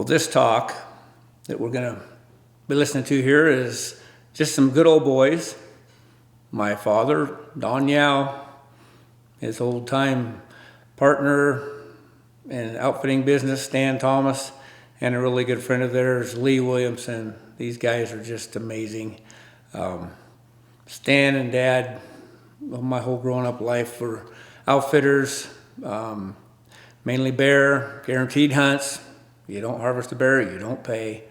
Well, this talk that we're going to be listening to here is just some good old boys. My father, Don Yao, his old-time partner in outfitting business, Stan Thomas, and a really good friend of theirs, Lee Williamson. These guys are just amazing. Stan and Dad, well, my whole growing up life, were outfitters, mainly bear, guaranteed hunts. You don't harvest a bear, you don't pay.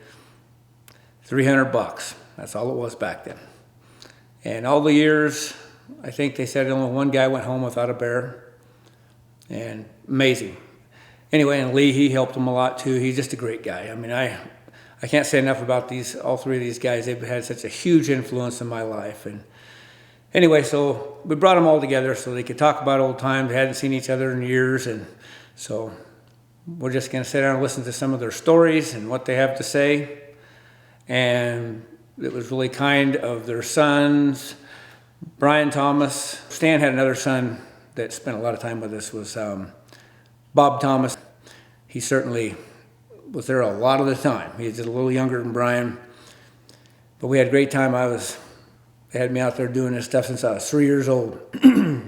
$300, that's all it was back then. And all the years, I think they said only one guy went home without a bear. And amazing. Anyway, and Lee, he helped them a lot too. He's just a great guy. I mean, I can't say enough about all three of these guys. They've had such a huge influence in my life. And anyway, so we brought them all together so they could talk about old times. They hadn't seen each other in years. And so we're just going to sit down and listen to some of their stories and what they have to say. And it was really kind of their sons, Brian Thomas. Stan had another son that spent a lot of time with us, was Bob Thomas. He certainly was there a lot of the time. He was just a little younger than Brian. But we had a great time. They had me out there doing this stuff since I was 3 years old.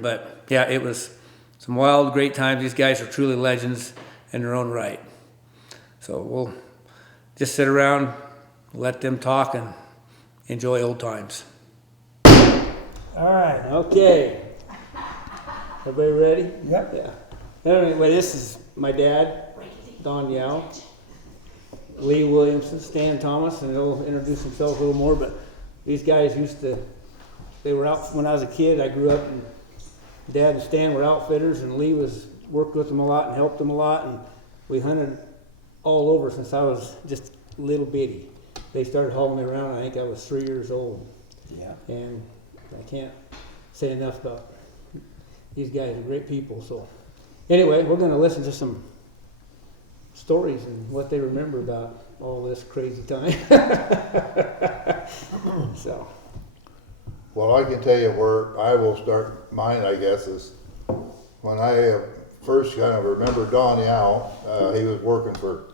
But yeah, it was some wild, great times. These guys are truly legends in their own right. So we'll just sit around, let them talk, and enjoy old times. All right. Okay. Everybody ready? Yep. Yeah. Anyway, this is my dad, Don Yao, Lee Williamson, Stan Thomas, and they'll introduce themselves a little more, but these guys they were out when I was a kid. I grew up, and Dad and Stan were outfitters, and Lee worked with them a lot and helped them a lot, and we hunted all over since I was just little bitty. They started hauling me around, I think I was 3 years old. Yeah. And I can't say enough about these guys are great people. So anyway, we're going to listen to some stories and what they remember about all this crazy time. So. Well, I can tell you where I will start mine, I guess, is when I first kind of remember Don Yao. He was working for,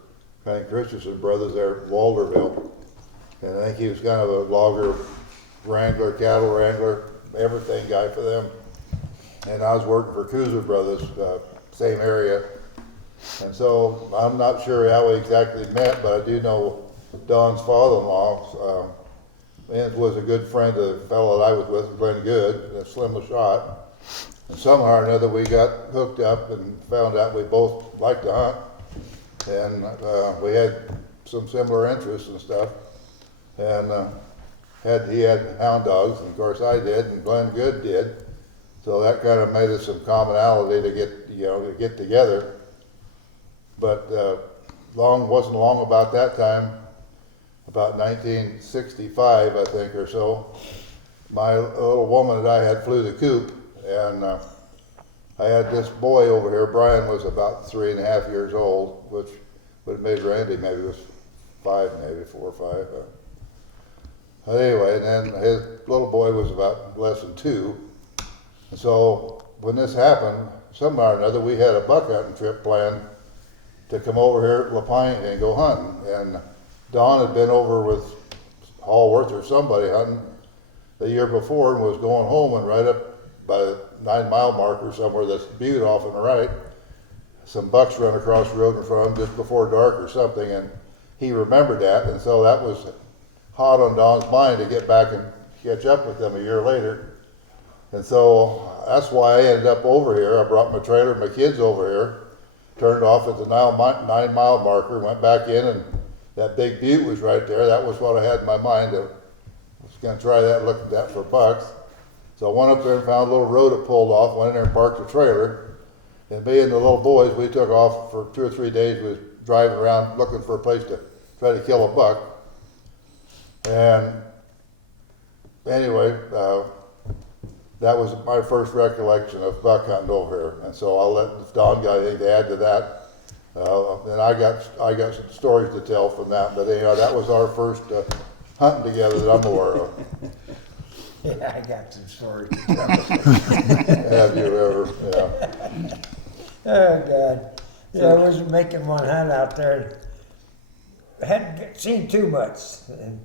I think, Christensen Brothers there at Walderville. And I think he was kind of a logger, wrangler, cattle wrangler, everything guy for them. And I was working for Cruiser Brothers, same area. And so I'm not sure how we exactly met, but I do know Don's father-in-law was a good friend of the fellow that I was with, Glenn Good, Slim the Shot. And somehow or another we got hooked up and found out we both liked to hunt. And we had some similar interests and stuff. And he had hound dogs, and of course I did, and Glenn Good did. So that kind of made us some commonality to get together. But wasn't long about that time, about 1965, I think, or so. My little woman that I had flew the coop, and I had this boy over here. Brian was about 3.5 years old, which would have made Randy maybe was 4 or 5. Anyway, and then his little boy was about less than 2. And so when this happened, somehow or another, we had a buck hunting trip planned to come over here at LaPine and go hunting. And Don had been over with Hallworth or somebody hunting the year before and was going home, and right up by the 9 mile marker somewhere, this butte off on the right, some bucks run across the road in front of him just before dark or something, and he remembered that, and so that was hot on Don's mind to get back and catch up with them a year later. And so that's why I ended up over here. I brought my trailer and my kids over here, turned off at the 9 mile marker, went back in, and that big butte was right there. That was what I had in my mind. I was going to try that, look at that for bucks. So I went up there and found a little road that pulled off, went in there and parked the trailer. And me and the little boys, we took off for 2 or 3 days. We was driving around looking for a place to try to kill a buck. And anyway, that was my first recollection of buck hunting over here. And so I'll let Don got anything to add to that. And I got some stories to tell from that. But anyhow, that was our first hunting together that I'm aware of. Yeah, I got some stories to tell. Have you ever? Yeah. Oh, God. Yeah, I was making one hunt out there. hadn't seen too much. And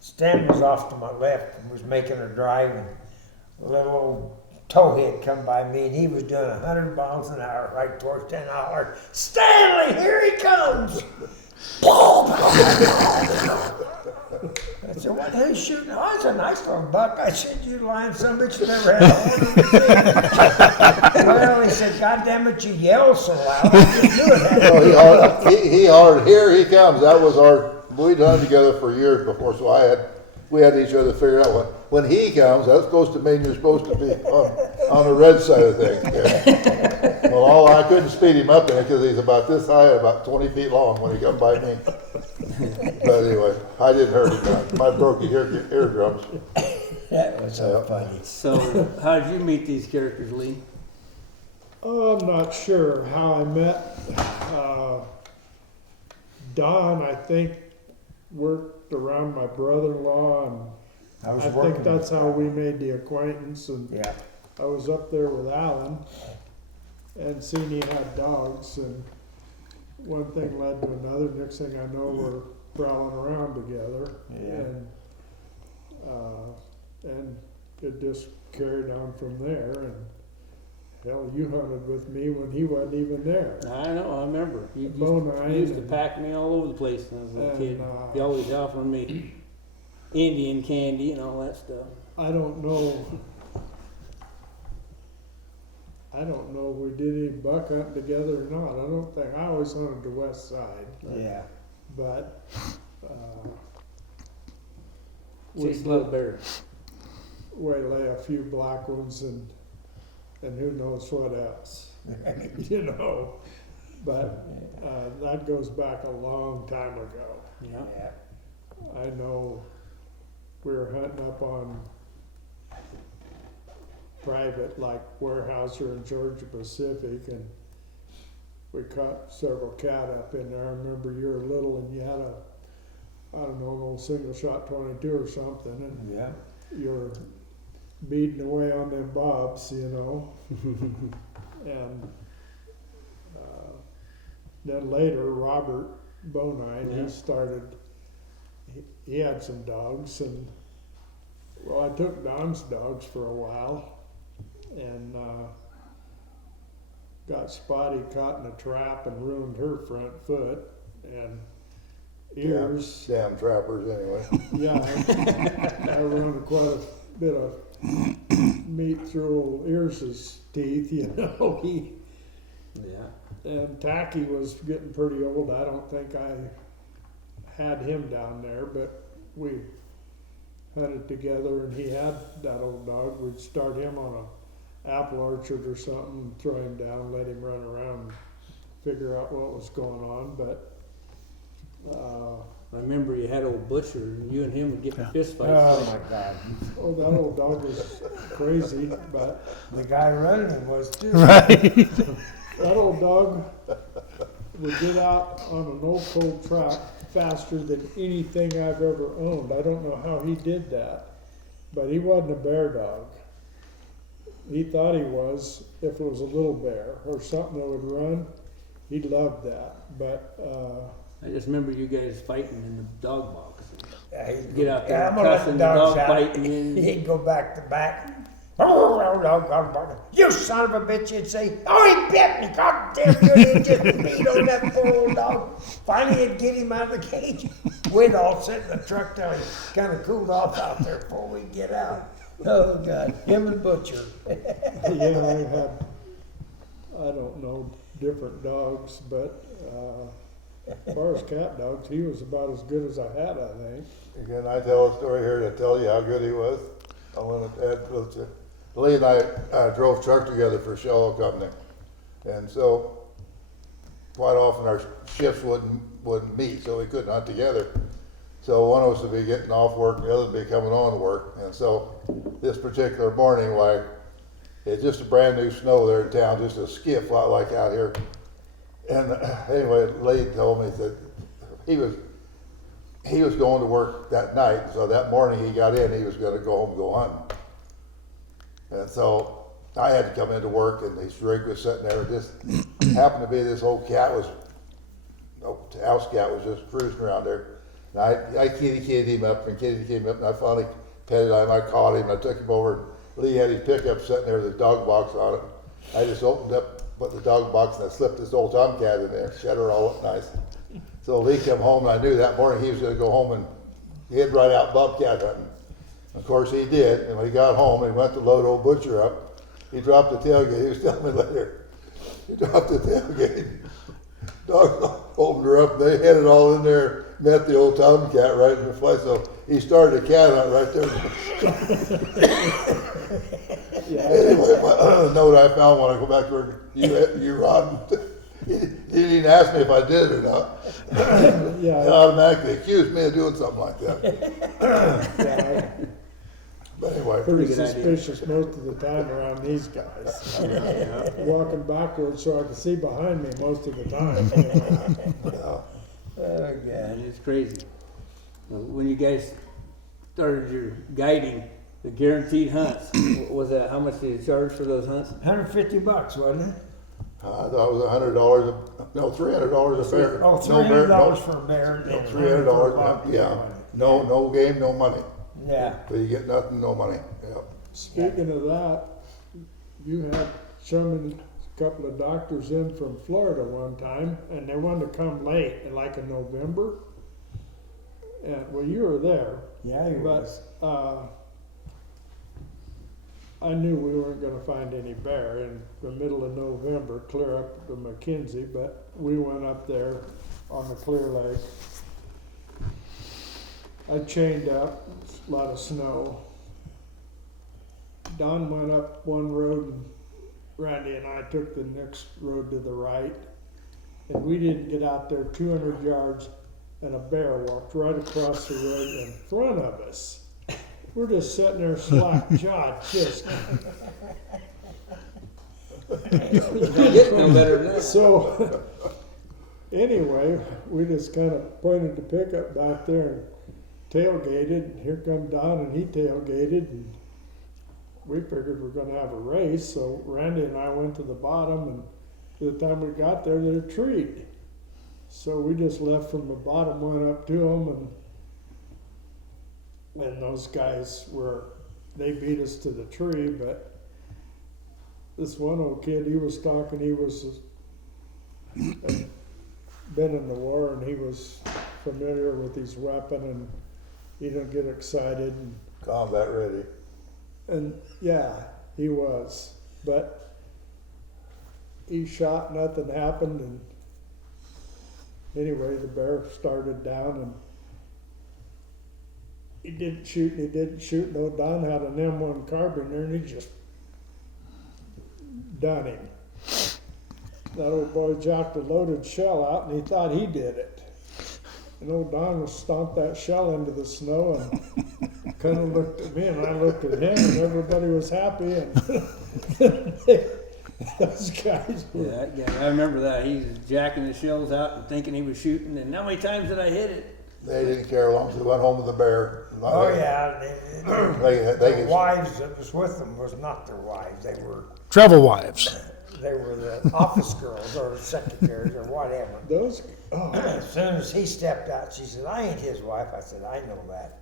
Stan was off to my left and was making a drive, and a little old towhead come by me, and he was doing 100 miles an hour right towards 10 hours. Stanley, here he comes! I said, what, who's shooting? Oh, it's a nice little buck. I said, you lying son of a bitch, you never had a horn. Well, he said, God damn it, you yell so loud. I just knew it had Well, he hollered, here he comes. That was we'd done together for years before, so we had each other figured out when he comes, that's supposed to mean you're supposed to be on the red side of things. Yeah. Well, I couldn't speed him up in it because he's about this high, about 20 feet long when he come by me. But anyway, I didn't hurt him. I broke his eardrums. That was so funny. So, how did you meet these characters, Lee? I'm not sure how I met. Don, I think, worked around my brother-in-law, and I think that's how we made the acquaintance. And Yeah. I was up there with Alan and seen he had dogs, and one thing led to another. Next thing I know, we're prowling around together, and it just carried on from there. And hell, you hunted with me when he wasn't even there. I know, I remember. You used to pack me all over the place when I was a little kid. You always offering me Indian candy and all that stuff. I don't know if we did any buck hunting together or not. I don't think. I always hunted the west side. Yeah. But Chased little bear. we lay a few black ones and who knows what else. You know. But that goes back a long time ago. Yeah. I know we were hunting up on private, like Weyerhaeuser and Georgia Pacific, and we caught several cat up in there. I remember you were little and you had an old single shot 22 or something, and you're beating away on them bobs, you know. And then later, Robert Bonine, he started, he had some dogs, and well, I took Don's dogs for a while, and got Spotty caught in a trap and ruined her front foot and ears. Damn trappers, anyway. Yeah, I run quite a bit of meat through old Ears's teeth, you know. And Tacky was getting pretty old. I don't think I had him down there, but we hunted together, and he had that old dog. We'd start him on a apple orchard or something, throw him down, let him run around, and figure out what was going on. But I remember you had old Butcher, and you and him would get in fist fights. Oh my God. oh, that old dog was crazy. But The guy running him was too. Right. that old dog would get out on an old cold track faster than anything I've ever owned. I don't know how he did that, but he wasn't a bear dog. He thought he was, if it was a little bear or something that would run. He loved that. But I just remember you guys fighting in the dog box. Yeah, he'd Get out there I'm gonna let cussing, the the dogs dog out. biting in. He'd go back to back. You son of a bitch, he'd say, oh, he bit me, God damn you, he just beat on that poor old dog. Finally, he'd get him out of the cage. We'd all sit in the truck till he kind of cooled off out there before we get out. Oh, God, him and Butcher. yeah, we had, I don't know, different dogs, but as far as cat dogs, he was about as good as I had, I think. Again, I tell a story here to tell you how good he was. I want to add to it. Lee and I drove truck together for Shell Oil Company, and so quite often our shifts wouldn't meet, so we couldn't hunt together. So one of us would be getting off work, and the other would be coming on work. And so this particular morning, like it's just a brand new snow there in town, just a skiff like out here. And anyway, Lee told me that he was going to work that night, so that morning he got in, he was going to go home and go hunting. And so I had to come into work, and his rig was sitting there. Just happened to be this old cat was out house cat was just cruising around there. And I kitty him up and kitty him up, and I finally petted him. I caught him. I took him over. Lee had his pickup sitting there with his dog box on it. I just opened up, put the dog box, and I slipped this old tomcat in there, shut her all up nice. So Lee come home, and I knew that morning he was going to go home and head right out bobcat hunting. Of course he did, and when he got home, he went to load old Butcher up. He dropped the tailgate. He was telling me later. He dropped the tailgate. Dog opened her up. They had it all in there. Met the old tomcat right in the flesh. So he started a cat hunt right there. Anyway, my note I found when I go back to work, you Rod. He didn't even ask me if I did it or not. Yeah. He automatically accused me of doing something like that. Yeah, But anyway, pretty good idea. suspicious most of the time around these guys. Walking backwards so I can see behind me most of the time. yeah. Oh, God. It's crazy. When you guys started your guiding, the guaranteed hunts, was that, how much did you charge for those hunts? $150, wasn't it? I thought it was $100, no, $300 a bear. Oh, No bear, $300 no, for a bear. no, and $300, yeah. No game, no money. Yeah. So you get nothing, no money, yeah. Speaking of that, you had Sherman, a couple of doctors in from Florida one time, and they wanted to come late, like in November. And, well, you were there. Yeah, he But, was. I knew we weren't gonna find any bear in the middle of November, clear up to McKenzie, but we went up there on the Clear Lake. I chained up, a lot of snow. Don went up one road and Randy and I took the next road to the right. And we didn't get out there 200 yards and a bear walked right across the road in front of us. We're just sitting there slack-jawed, just. Get no better than that. So, anyway, we just kind of pointed the pickup back there and tailgated, and here come Don, and he tailgated, and we figured we're gonna have a race, so Randy and I went to the bottom, and by the time we got there, they're treed. So we just left from the bottom, went up to them, and those guys they beat us to the tree, but this one old kid, he was talking, he was been in the war, and he was familiar with his weapon, and he didn't get excited, Combat ready. and yeah, he was, but he shot, nothing happened, and anyway, the bear started down, and he didn't shoot. No, Don had an M1 carbine there, and he just done him. That old boy jacked a loaded shell out, and he thought he did it. And old Don was stomped that shell into the snow, and kind of looked at me, and I looked at him, and everybody was happy, and those guys were. Yeah, that guy, I remember that. He was jacking the shells out and thinking he was shooting, and how many times did I hit it? They didn't care as long as they went home with the bear. Oh, yeah. They The could- wives that was with them was not their wives. They were Travel wives. the office girls or secretaries or whatever. Those, As soon as he stepped out, she said, "I ain't his wife." I said, "I know that."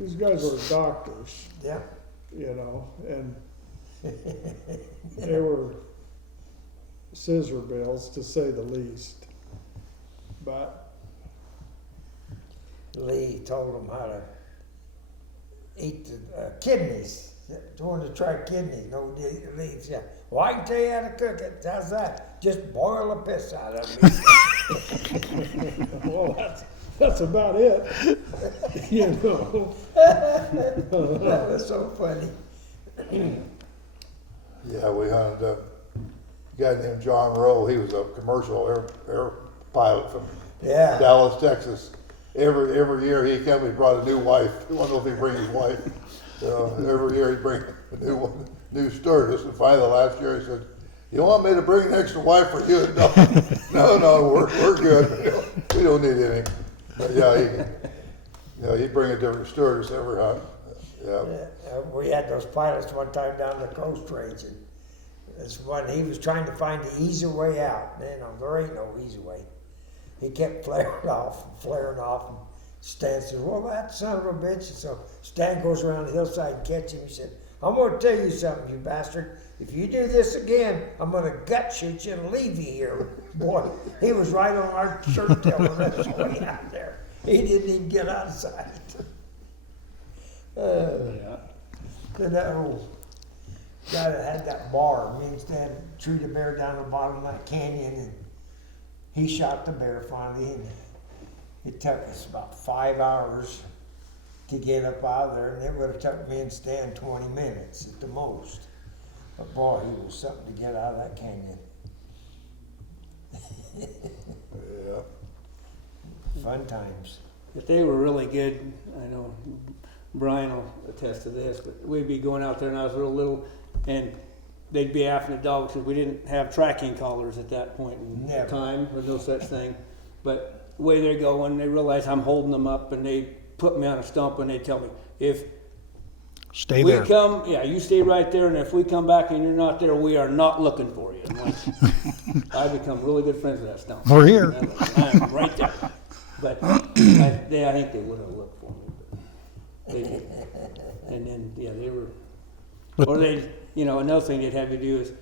these guys were doctors, Yeah. you know, and they were scissor bills, to say the least. But Lee told them how to eat the kidneys. Wanted to try kidneys. No, Lee said, "Well, I can tell you how to cook it. How's that? Just boil the piss out of it." well, that's about it, you know. That was so funny. Yeah, we hunted a guy named John Rowe. He was a commercial air pilot from Yeah. Dallas, Texas. Every year he come, he brought a new wife. He wanted to know if he'd bring his wife. Every year he'd bring a new stewardess. And finally, last year he said, "You want me to bring an extra wife for you?" No, we're good. We don't need any. But yeah, he'd bring a different stewardess every hunt. Yeah. We had those pilots one time down the coast range, and That's what he was trying to find the easy way out. There ain't no easy way. He kept flaring off. And Stan said, well, that son of a bitch. And so Stan goes around the hillside and catches him. He said, I'm going to tell you something, you bastard. If you do this again, I'm going to gut shoot you and leave you here. Boy, he was right on our shirt tail the rest of the way out there. He didn't even get out of sight. Then that old guy that had that bar, me and Stan treated a bear down the bottom of that canyon, and he shot the bear finally, and it took us about 5 hours to get up out of there, and it would have took me and Stan 20 minutes at the most. But boy, he was something to get out of that canyon. Yeah. Fun times. If they were really good, I know Brian will attest to this, but we'd be going out there and I was real little, and they'd be after the dogs because we didn't have tracking collars at that point in Never. time. There was no such thing. But the way they're going, they realize I'm holding them up, and they put me on a stump, and they tell me, if Stay we there. come, yeah, you stay right there, and if we come back and you're not there, we are not looking for you. I'm like, I become really good friends with that stump. We're here. I'm right there. But I think they would have looked for me. But they didn't. And then, yeah, they were, But- or they, another thing they'd have you do is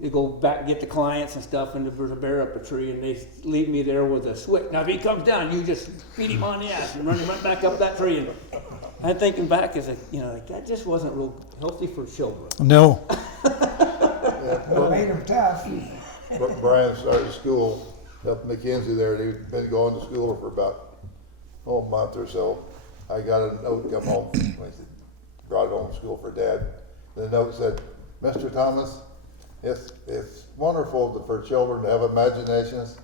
they go back and get the clients and stuff, and there's a bear up a tree, and they leave me there with a switch. Now, if he comes down, you just beat him on the ass and run him right back up that tree. And I'm thinking back as that just wasn't real healthy for children. No. It made him tough. Brian started school up in McKenzie there, and he'd been going to school for about a month or so. I got a note come home, brought it home from school for Dad. The note said, Mr. Thomas, it's wonderful for children to have imaginations,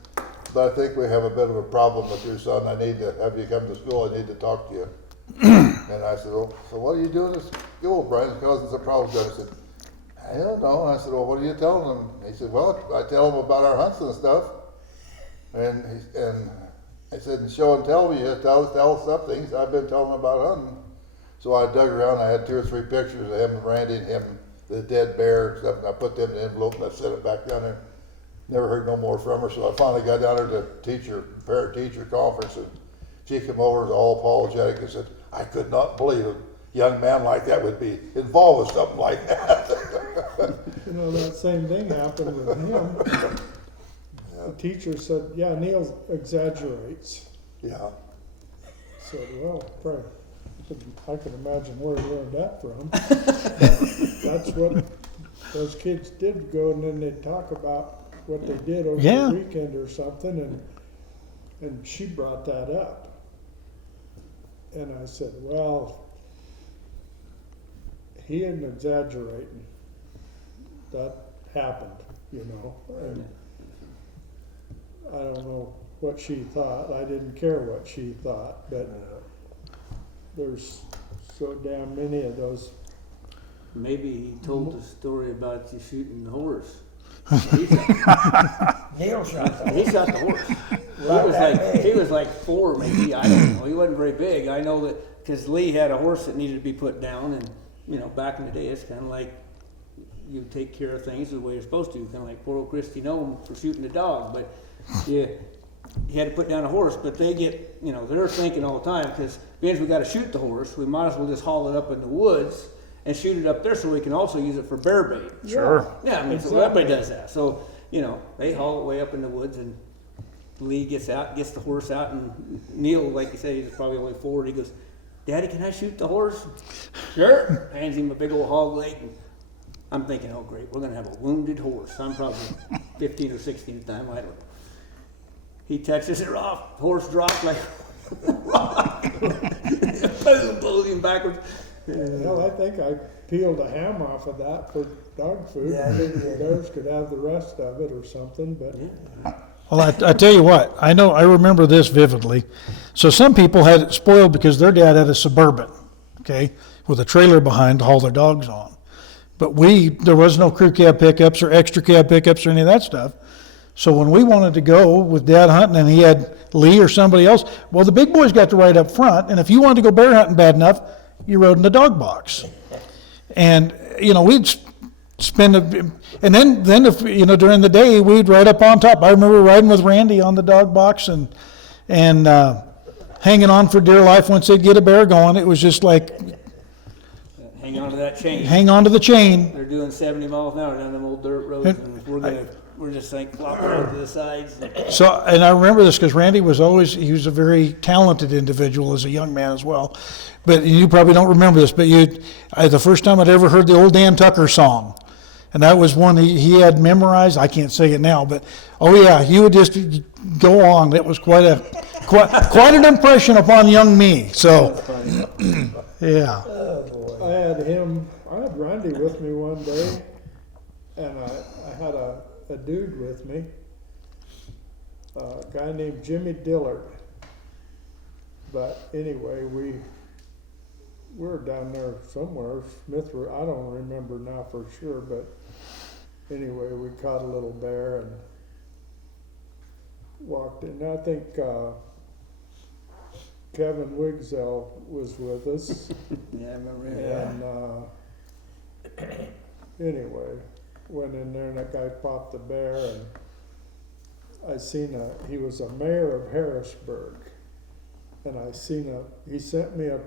but I think we have a bit of a problem with your son. I need to have you come to school. I need to talk to you. And I said, well, so what are you doing at school, Brian? It's causing some problems. I said, I don't know. I said, well, what are you telling them? He said, well, I tell them about our hunts and stuff. And I said, and show and tell me, tell us some things. I've been telling them about hunting. So I dug around. I had 2 or 3 pictures of him and Randy and him, the dead bear and stuff. And I put them in an envelope and I set it back down there. Never heard no more from her. So I finally got down there to parent-teacher conference, and she came over and was all apologetic and said, I could not believe a young man like that would be involved with something like that. That same thing happened with him. The teacher said, yeah, Neil exaggerates. Yeah. Said, well, pray. I can imagine where he learned that from. That's what those kids did go, and then they'd talk about what they did over Yeah. the weekend or something, and she brought that up. And I said, well, he isn't exaggerating. That happened, and I don't know what she thought. I didn't care what she thought, but there's so damn many of those. Maybe he told the story about you shooting the horse. Neil shot the He shot the horse. He was like 4, maybe. I don't know. He wasn't very big. I know that because Lee had a horse that needed to be put down, and back in the day, it's kind of like you take care of things the way you're supposed to. Kind of like poor old Christy Nome for shooting the dog, but yeah, he had to put down a horse. But they get, they're thinking all the time because because we got to shoot the horse, we might as well just haul it up in the woods and shoot it up there so we can also use it for bear bait. Sure. Yeah, I mean, so everybody does that. So, they haul it way up in the woods, and Lee gets the horse out, and Neil, like you say, he's probably only 4, and he goes, Daddy, can I shoot the horse? Sure. Hands him a big old hog leg, and I'm thinking, oh great, we're gonna have a wounded horse. I'm probably 15 or 16 at the time, I don't know. He touches it off, horse drops like a rock. Boom, pulls him backwards. Well, I think I peeled a ham off of that for dog food. Yeah, I you think the did. bears could have the rest of it or something, but Well, I tell you what, I remember this vividly. So some people had it spoiled because their dad had a Suburban, okay, with a trailer behind to haul their dogs on. But there was no crew cab pickups or extra cab pickups or any of that stuff. So when we wanted to go with Dad hunting and he had Lee or somebody else, well, the big boys got to ride up front. And if you wanted to go bear hunting bad enough, you rode in the dog box. And, we'd spend and then if, you know, during the day, we'd ride up on top. I remember riding with Randy on the dog box and hanging on for dear life once they'd get a bear going. It was just like, Hang on to that chain. hang on to the chain. They're doing 70 miles an hour down them old dirt roads, and we're just like flopping over to the sides. So, and I remember this because Randy was he was a very talented individual as a young man as well. But you probably don't remember this, but the first time I'd ever heard the old Dan Tucker song, and that was one he had memorized. I can't say it now, but oh yeah, he would just go on. It was quite an impression upon young me. So, yeah. I had Randy with me one day, and I had a dude with me, a guy named Jimmy Dillard. But anyway, we were down there somewhere, I don't remember now for sure, but anyway, we caught a little bear and walked in. I think Kevin Wigzell was with us. Yeah, I remember him. And anyway, went in there and that guy popped the bear, and he was a mayor of Harrisburg, and he sent me a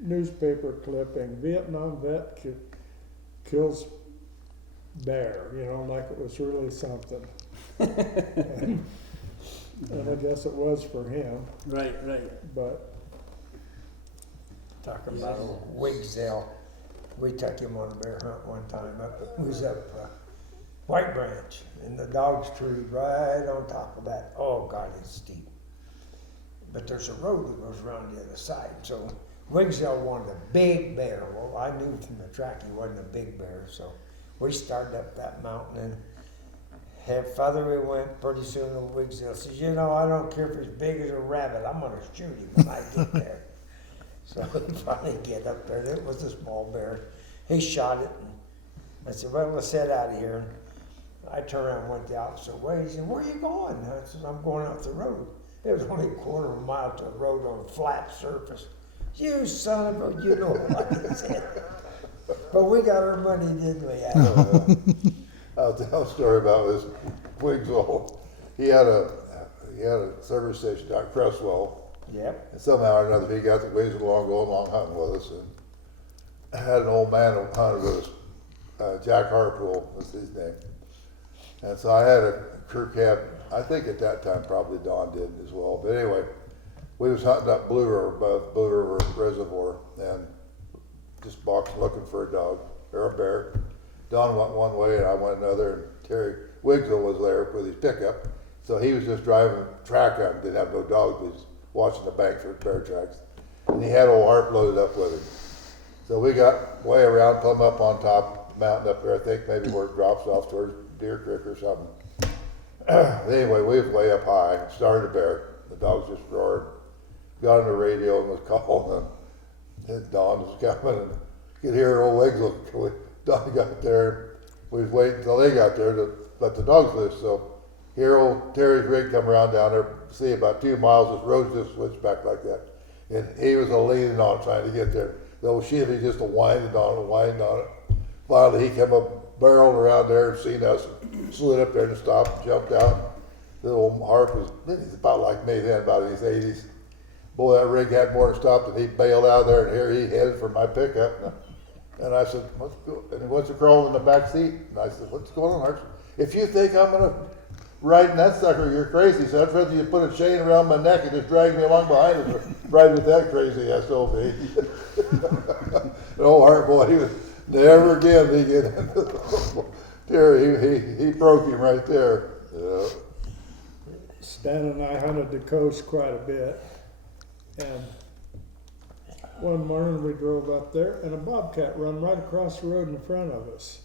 newspaper clipping, Vietnam vet kills bear, you know, like it was really something. And I guess it was for him, Right. but Talking about old Wigzell, we took him on a bear hunt one time we was up White Branch, and the dog's tree right on top of that. Oh God, it's steep. But there's a road that goes around the other side. So Wigzell wanted a big bear. Well, I knew from the track he wasn't a big bear, so we started up that mountain, and farther we went, pretty soon old Wigzell says, you know, I don't care if it's big as a rabbit, I'm gonna shoot him when I get there. So we finally get up there, and it was a small bear. He shot it, and I said, well, let's head out of here. And I turned around and went the opposite way. He said, where are you going? I said, I'm going out the road. It was only a quarter of a mile to a road on a flat surface. You son of a, you know what I said. But we got our money, didn't we? I'll tell a story about this Wigzell. He had a service station down at Cresswell. Yep. And somehow or another, he got the ways along, going along hunting with us, and I had an old man who hunted with us, Jack Harpool was his name. And so I had a crew cab. I think at that time probably Don did as well. But anyway, we was hunting up Blue River, above Blue River Reservoir, and just boxing looking for a dog or a bear. Don went one way and I went another, and Terry Wigzell was there with his pickup. So he was just driving track out, didn't have no dogs, he was watching the bank for bear tracks. And he had old Harp loaded up with him. So we got way around, plumb up on top of the mountain up there, I think maybe where it drops off towards Deer Creek or something. Anyway, we was way up high, started a bear. The dogs just roared. Got on the radio and was calling, and Don was coming, and could hear old Wigzell. Don got there, we was waiting until they got there to let the dogs loose. So here old Terry's rig come around down there, see about 2 miles, this road just switched back like that. And he was leaning on it, trying to get there. The old Chevy just winding on it. Finally he came up, barreled around there and seen us, and slid up there and stopped and jumped out. The old Harp was, he's about like me then, about in his 80s. Boy, that rig had more to stop than he bailed out of there, and here he headed for my pickup. And I said, and he wants to crawl in the back seat. And I said, what's going on, Harp? If you think I'm gonna ride in that sucker, you're crazy. So I'd rather you put a chain around my neck and just drag me along behind it, or ride with that crazy SOB. And old Harp, boy, he was never again he get into Terry, he broke him right there. Yeah. Stan and I hunted the coast quite a bit, and one morning we drove up there, and a bobcat run right across the road in front of us.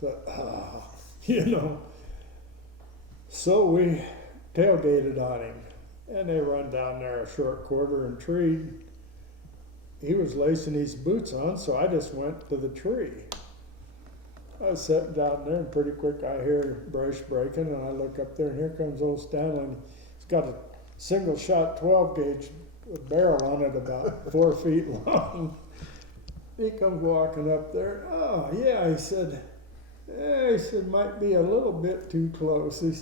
Thought, you know. So we tailgated on him, and they run down there a short quarter and treed. He was lacing his boots on, so I just went to the tree. I was sitting down there, and pretty quick I hear brush breaking, and I look up there, and here comes old Stanley. He's got a single shot 12 gauge barrel on it about 4 feet long. He comes walking up there. Oh yeah, he said, He said, might be a little bit too close. He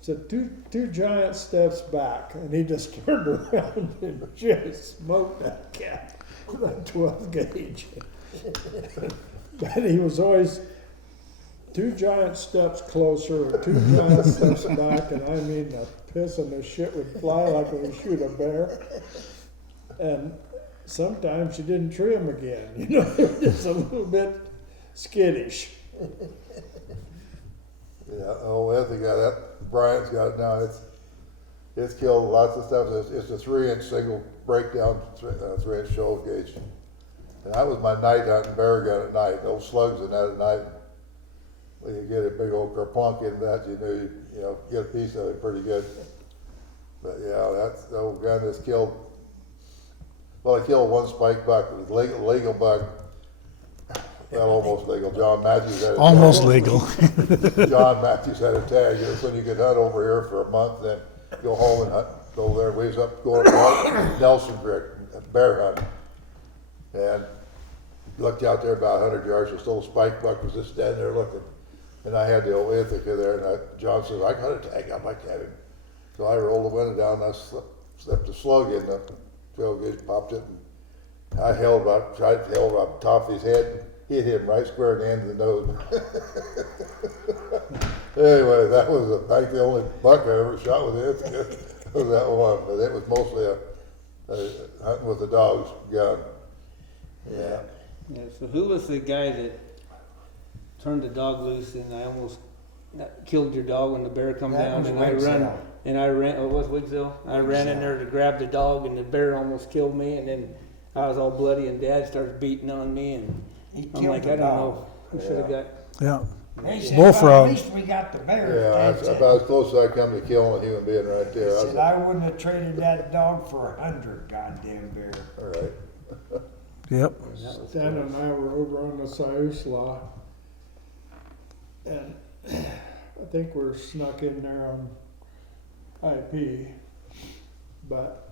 said, two giant steps back, and he just turned around and just smoked that cat with a 12 gauge. But he was always 2 giant steps closer or 2 giant steps back, and I mean the piss and the shit would fly like when you shoot a bear. And sometimes you didn't tree him again, you know, it was just a little bit skittish. Yeah, oh, Anthony got that, Brian's got it now, it's killed lots of stuff, it's a 3-inch single breakdown, 3-inch show gauge. And that was my night hunting bear gun at night, no slugs in that at night. When you get a big old kerplunk in that, you knew, you know, get a piece of it pretty good. But yeah, that's the old gun that's killed. Well, I killed one spike buck, it was legal buck. Well, almost legal. John Matthews had a Almost tag. legal. John Matthews had a tag. It was when you could hunt over here for a month, then go home and hunt, go there, ways up, go up Nelson Creek, bear hunt. And looked out there about 100 yards, this little spike buck was just standing there looking. And I had the old Ithaca there, and John says, I got a tag, I'd like to have him. So I rolled the window down, and I slipped a slug in the 12 gauge, popped it, and I tried to hold up top of his head, and hit him right square in the end of the nose. Anyway, that was the only buck I ever shot with Ithaca was that one, but it was mostly a hunting with the dog's gun. Yeah. Yeah, so who was the guy that turned the dog loose and I almost killed your dog when the bear come That down was and Wigsell. I ran, oh, it was Wigsell? I ran in Wigsell. there to grab the dog and the bear almost killed me and then I was all bloody and Dad started beating on me and He I'm killed like, the I don't dog. know who should have got. Yeah. He said, Bullfrog. At least we got the bear. Yeah, Dad that's said. about as close as I come to killing a human being right He there. said, I wouldn't have traded that dog for 100 goddamn bear. All right. Yep. Dan and I were over on the Siuslaw, and I think we're snuck in there on IP, but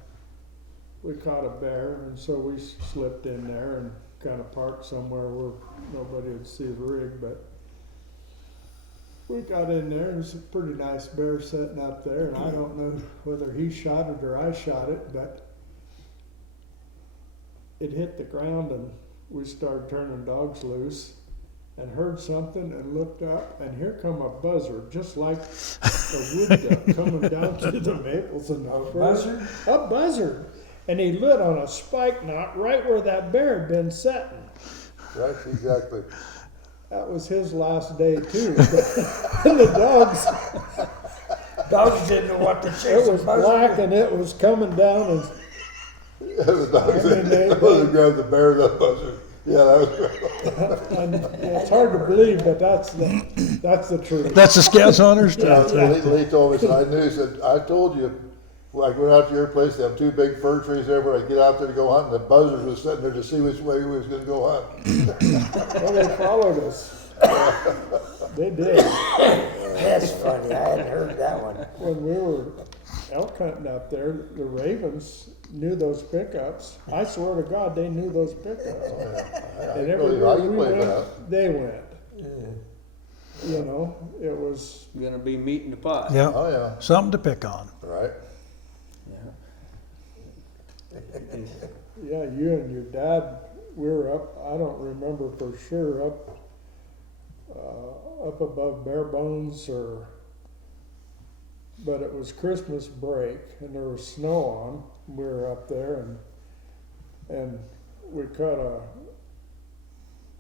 we caught a bear, and so we slipped in there and kind of parked somewhere where nobody would see the rig, but we got in there, and there's a pretty nice bear sitting up there, and I don't know whether he shot it or I shot it, but it hit the ground and we started turning dogs loose and heard something and looked up and here come a buzzard just like a wood duck coming down through the maples and the buzzard? A buzzard. And he lit on a spike knot right where that bear had been sitting. Right, exactly. That was his last day too. And the Dogs didn't know what to chase. it was a buzzard. black and it was coming down and The dog said, they- I wasn't grab the bear, that buzzard. Yeah, that was. and it's hard to believe, but that's the truth. That's the Scouts Honors stuff. Lee told me, said, I knew, he said, I told you, when I went out to your place, they have 2 big fir trees there, when I get out there to go hunting, the buzzard was sitting there to see which way we was gonna go hunt. Well, they followed us. They did. That's funny. I hadn't heard that one. When we were elk hunting up there, the ravens knew those pickups. I swear to God, they knew those pickups. And everywhere we went, they went. You know, it was, Gonna be meat in the pot. Yeah. Oh, yeah, Something to pick on. right. yeah, you and your dad, we were up, I don't remember for sure, up above Bare Bones but it was Christmas break and there was snow on. We were up there and we caught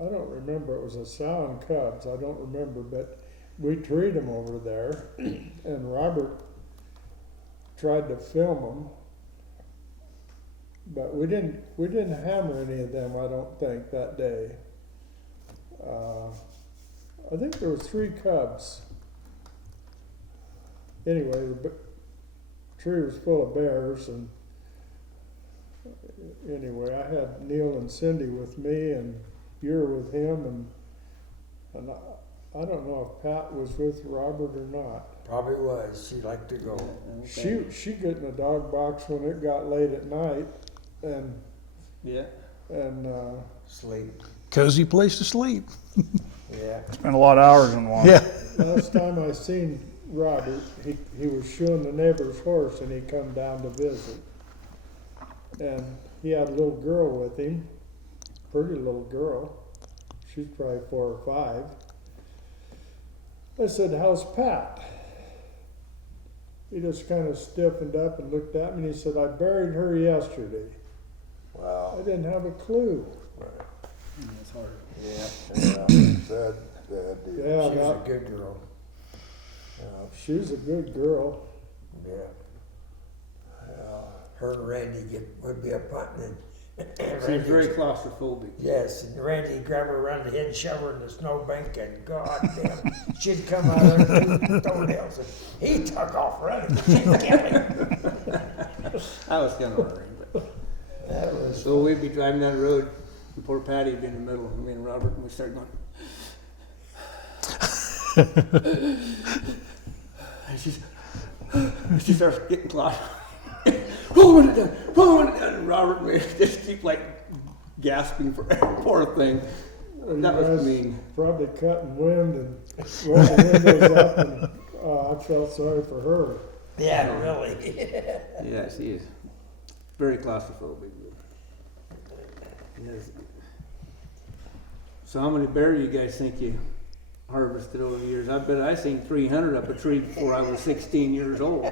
I don't remember, it was a sow and cubs, I don't remember, but we treed them over there and Robert tried to film them, but we didn't hammer any of them, I don't think, that day. I think there was 3 cubs. Anyway, the tree was full of bears, and anyway, I had Neil and Cindy with me, and you were with him, and I don't know if Pat was with Robert or not. Probably was. She liked to go. She got in the dog box when it got late at night, and Yeah. and Sleep. Cozy place to sleep. Yeah. Spent a lot of hours in one. Yeah. Last time I seen Robert, he was shoeing the neighbor's horse and he come down to visit. And he had a little girl with him, pretty little girl. She's probably 4 or 5. I said, "How's Pat?" He just kind of stiffened up and looked at me and he said, "I buried her yesterday." I Wow. didn't have a clue. It's hard. Yeah. Sad deal. Yeah, She's a that- good girl. she's a good girl. Yeah. Her and Randy would be up hunting and Seems very claustrophobic. yes, and Randy would grab her around the head and shove her in the snowbank and god damn, she'd come out of there and toenails and he took off running. She'd kill him. I was kind of worried, but. That was So we'd be driving down the road, and poor Patty would be in the middle, me and Robert, and we started going. And she starts getting caught. Pulling it down, and Robert and me just keep like gasping for poor thing. You That was guys mean. Probably cutting wind and rolled the windows up and I felt sorry for her. yeah, really. Yeah, she is very claustrophobic. Yes. So how many bear you guys think you harvested over the years? I bet I seen 300 up a tree before I was 16 years old.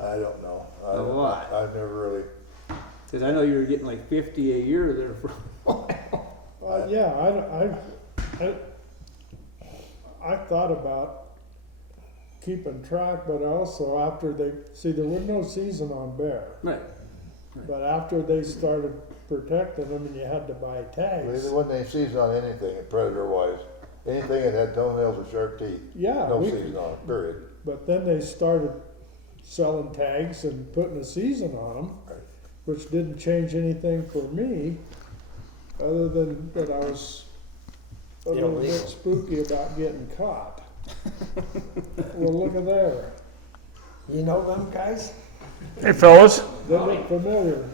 I don't know. A lot. I've never really. Because I know you were getting like 50 a year there for a while. Yeah, I thought about keeping track, but also after there was no season on bear. Right. But after they started protecting them and you had to buy tags. There wasn't any season on anything, predator-wise. Anything that had toenails or sharp teeth. Yeah, No season on it, period. but then they started selling tags and putting a season on them, Right. which didn't change anything for me, other than that I was a little bit Illegal. spooky about getting caught. Well, look at there. You know them guys? Hey, fellas. They look familiar.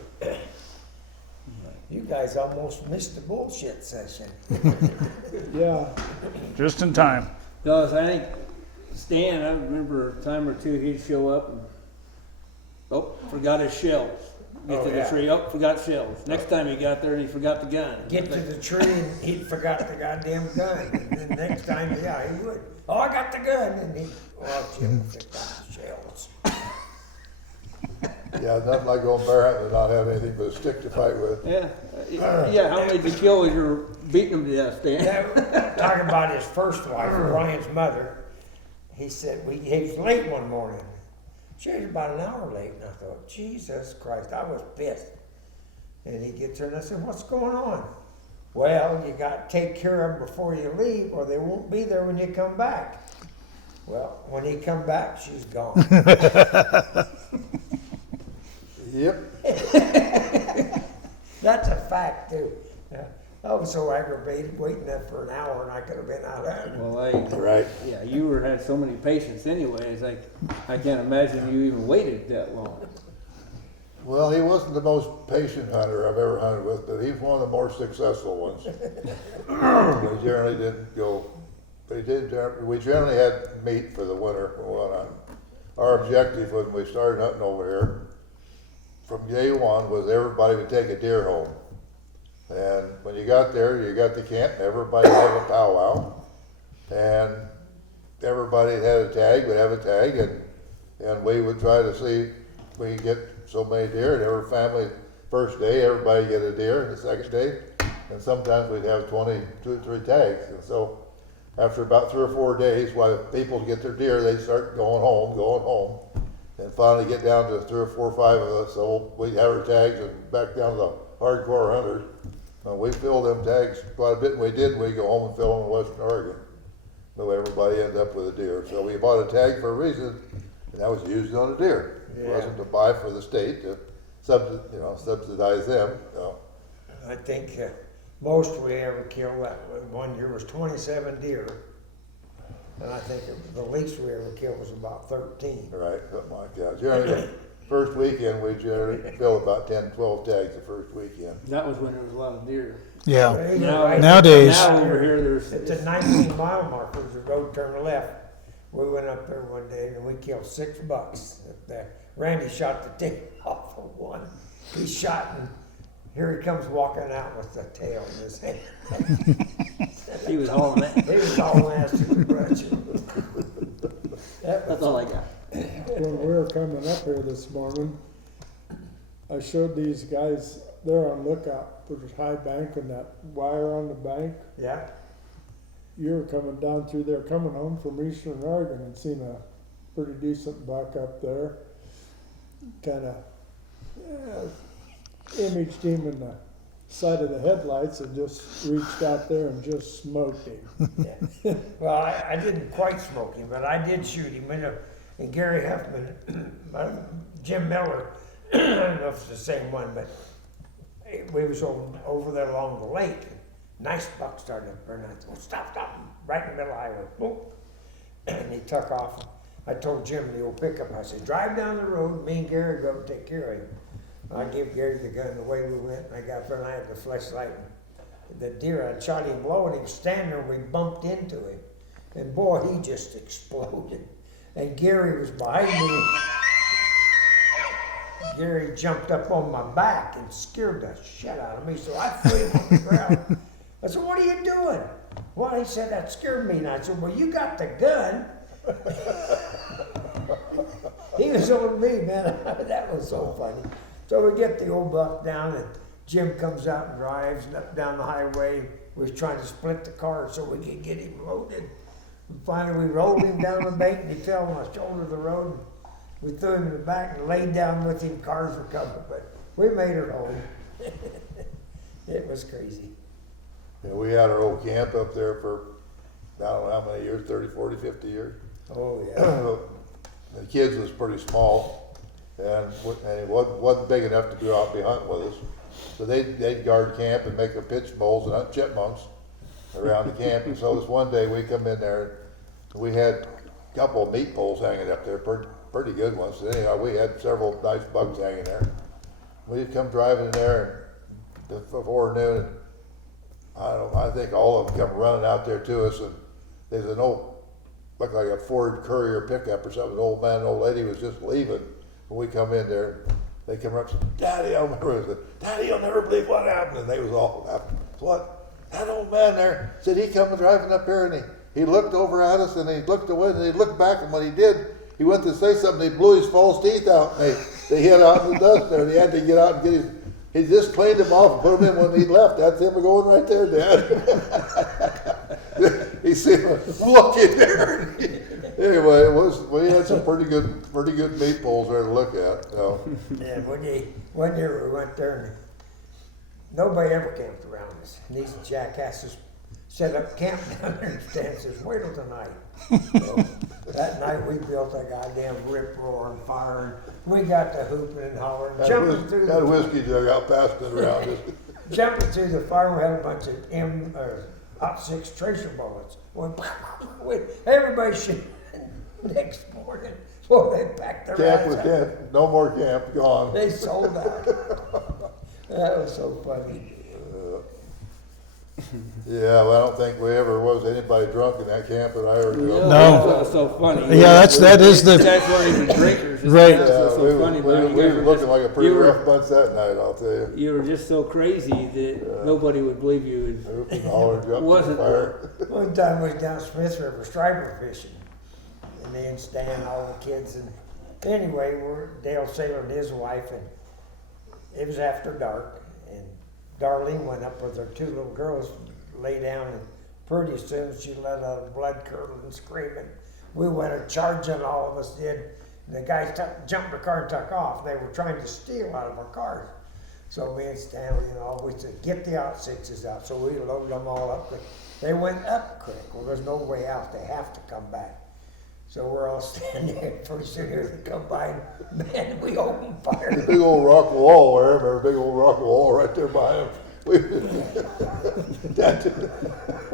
You guys almost missed the bullshit session. Yeah, Just in time. No, I think Stan, I remember a time or two he'd show up and, forgot his shells. Get Oh, to the yeah. tree, forgot shells. Next time he got there and he forgot the gun. Get to the tree and he forgot the goddamn gun. And then next time, yeah, he would. Oh, I got the gun. And he, Jim forgot the shells. Yeah, nothing like going bear hunting and not have anything but a stick to fight with. Yeah, yeah. How many did you kill as you were beating him to death, Stan? Yeah, talking about his first wife, Brian's mother. He said, he was late one morning. She was about an hour late. And I thought, Jesus Christ, I was pissed. And he gets her and I said, "What's going on?" "Well, you got to take care of them before you leave or they won't be there when you come back." Well, when he come back, she's gone. Yep. That's a fact too. I was so aggravated waiting there for an hour and I could have been out hunting. Well, Right. yeah, you had so many patients anyway. It's like, I can't imagine you even waited that long. Well, he wasn't the most patient hunter I've ever hunted with, but he's one of the more successful ones. We generally didn't go, we generally had meat for the winter. Our objective when we started hunting over here, from day one, was everybody would take a deer home. And when you got there, you got to camp, everybody would have a powwow. And everybody that had a tag would have a tag, and we would try to see if we could get so many deer, and every family, first day, everybody get a deer, and the second day, and sometimes we'd have 2 or 3 tags. And so after about 3 or 4 days, while people get their deer, they start going home, and finally get down to 3 or 4 or 5 of us, so we'd have our tags and back down to the hardcore hunters. We filled them tags quite a bit, and we'd go home and fill them in Western Oregon. So everybody ended up with a deer. So we bought a tag for a reason, and that was used on a deer. It wasn't to buy for the state to subsidize them. So. I think most we ever killed that one year was 27 deer. And I think the least we ever killed was about 13. Right, something like that. Generally, first weekend, we generally fill about 10, 12 tags the first weekend. That was when there was a lot of deer. Yeah. Right Nowadays- Now over here, there's, At the 19-mile marker, the road turn left. We went up there one day and we killed 6 bucks up there. Randy shot the tail off of one. He shot and here he comes walking out with the tail in his hand. he was hauling that. He was all ass to the brush. That's all I got. When we were coming up here this morning, I showed these guys, they're on lookout for the high bank and that wire on the bank. Yeah. You were coming down through there, coming home from Eastern Oregon and seen a pretty decent buck up there. Kinda imaged him in the side of the headlights and just reached out there and just smoked him. Yeah. Well, I didn't quite smoke him, but I did shoot him. And Gary Huffman, Jim Miller, I don't know if it's the same one, but we was over there along the lake. Nice buck started up there, and I said, stop, right in the middle of the highway. Boom. And he took off. I told Jim in the old pickup, I said, drive down the road, me and Gary go up and take care of him. I gave Gary the gun the way we went, and I got there and I had the flashlight. The deer, I shot him low, and he was standing there, and we bumped into him. And boy, he just exploded. And Gary was behind me. Gary jumped up on my back and scared the shit out of me, so I threw him on the ground. I said, what are you doing? Well, he said, that scared me. And I said, well, you got the gun. He was on me, man. That was so funny. So we get the old buck down, and Jim comes out and drives up down the highway. We was trying to split the car so we could get him loaded. And finally, we rolled him down the bank, and he fell on the shoulder of the road. We threw him in the back and laid down with him. Cars were coming, but we made her home. It was crazy. Yeah, we had our old camp up there for, I don't know how many years, 30, 40, 50 years. Oh, yeah. The kids was pretty small, and it wasn't big enough to go out and be hunting with us. So they'd guard camp and make their pitch bowls and hunt chipmunks around the camp. And so this one day we come in there, and we had a couple of meat poles hanging up there, pretty good ones. So anyhow, we had several nice bugs hanging there. We'd come driving in there before noon, and I think all of them come running out there to us, and there's an old, looked like a Ford Courier pickup or something. An old man and old lady was just leaving. When we come in there, they come up and said, Daddy, I remember, Daddy, you'll never believe what happened. And they was all laughing. What? That old man there said he come driving up here, and he looked over at us, and he looked away, and he looked back, and when he did, he went to say something, he blew his false teeth out, and they hid out in the dust there, and he had to get out and get he just cleaned them off and put them in when he left. That's him going right there, Dad. He said, look in there. Anyway, we had some pretty good meat poles there to look at. So. Yeah, one year we went there, and nobody ever camped around us. And these jackasses set up camp down there and Stan says, wait till tonight. So that night we built a goddamn rip-roaring fire, and we got to hooping and hollering, jumping through That whiskey jug out passed it around us. jumping through the fire. We had a bunch of Hot 6 tracer bullets. Everybody shit. Next morning, so they packed their Camp ass was up. dead. No more camp. Gone. They sold out. That was so funny. Yeah, well, I don't think we ever was anybody drunk in that camp that I ever knew. No. That's so funny. Yeah, that is the, Guys weren't even drinkers. Right. That's Yeah, so funny. we but you were guys were looking just- like a pretty you were- rough bunch that night, I'll tell you. You were just so crazy that nobody would believe you. Hooping, hollering, jumping in the Wasn't fire. One time we was down Smith River striper fishing, and me and Stan, all the kids, and anyway, Dale Saylor and his wife, and it was after dark, and Darlene went up with her 2 little girls, lay down, and pretty soon she let out a blood curdling screaming. We went a charging, all of us did. And the guys jumped in the car and took off. They were trying to steal out of our cars. So me and Stanley and all, we said, get the out-6s out. So we loaded them all up. They went up creek. Well, there's no way out. They have to come back. So we're all standing there. Pretty soon here they come by, and man, we opened fire. Big old rock wall there, remember, big old rock wall right there behind him.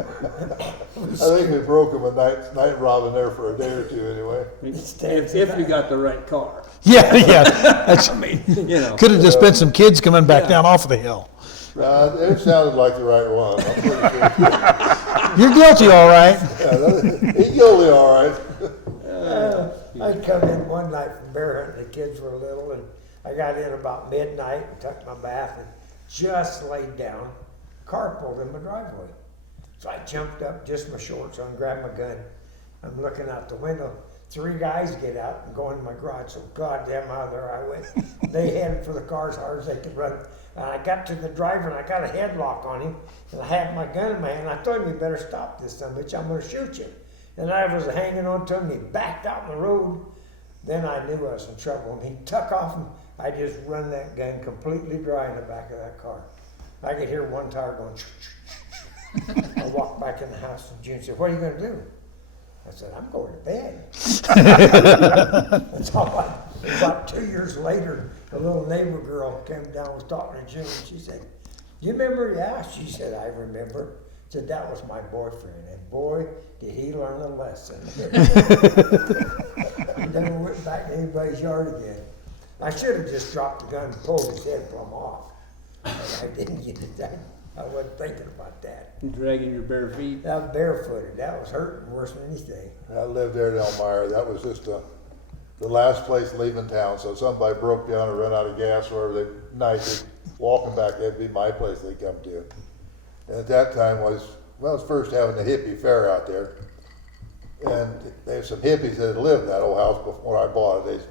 I think we broke him a night robbing there for a day or two anyway. If you got the right car. yeah. That's, I mean, you know. could have just been some kids coming back down off of the hill. It sounded like the right one. I'm pretty sure. You're guilty, all right. Yeah, he's guilty, all right. I'd come in one night from bear hunting, the kids were little, and I got in about midnight and took my bath and just laid down. Car pulled in my driveway. So I jumped up, just my shorts on, grabbed my gun. I'm looking out the window. 3 guys get out and go in my garage. So goddamn out there I went. They headed for the car as hard as they could run. And I got to the driver and I got a headlock on him. And I had my gun in my hand. I told him, you better stop this son of a bitch, I'm gonna shoot you. And I was hanging on to him, and he backed out in the road. Then I knew I was in trouble. And he took off, and I just run that gun completely dry in the back of that car. I could hear one tire going. I walked back in the house, and June said, what are you gonna do? I said, I'm going to bed. That's all about 2 years later, a little neighbor girl came down, was talking to June, and she said, do you remember? Yeah, she said, I remember. Said, that was my boyfriend, and boy, did he learn a lesson. He never went back to anybody's yard again. I should have just dropped the gun and pulled his head plumb off. But I didn't get it done. I wasn't thinking about that. Dragging your bare feet. I was barefooted. That was hurting worse than anything. I lived there in Elmira. That was just the last place leaving town. So if somebody broke down or ran out of gas or whatever, night, walking back, that'd be my place they'd come to. And at that time it was first having the hippie fair out there. And there's some hippies that had lived in that old house before I bought it.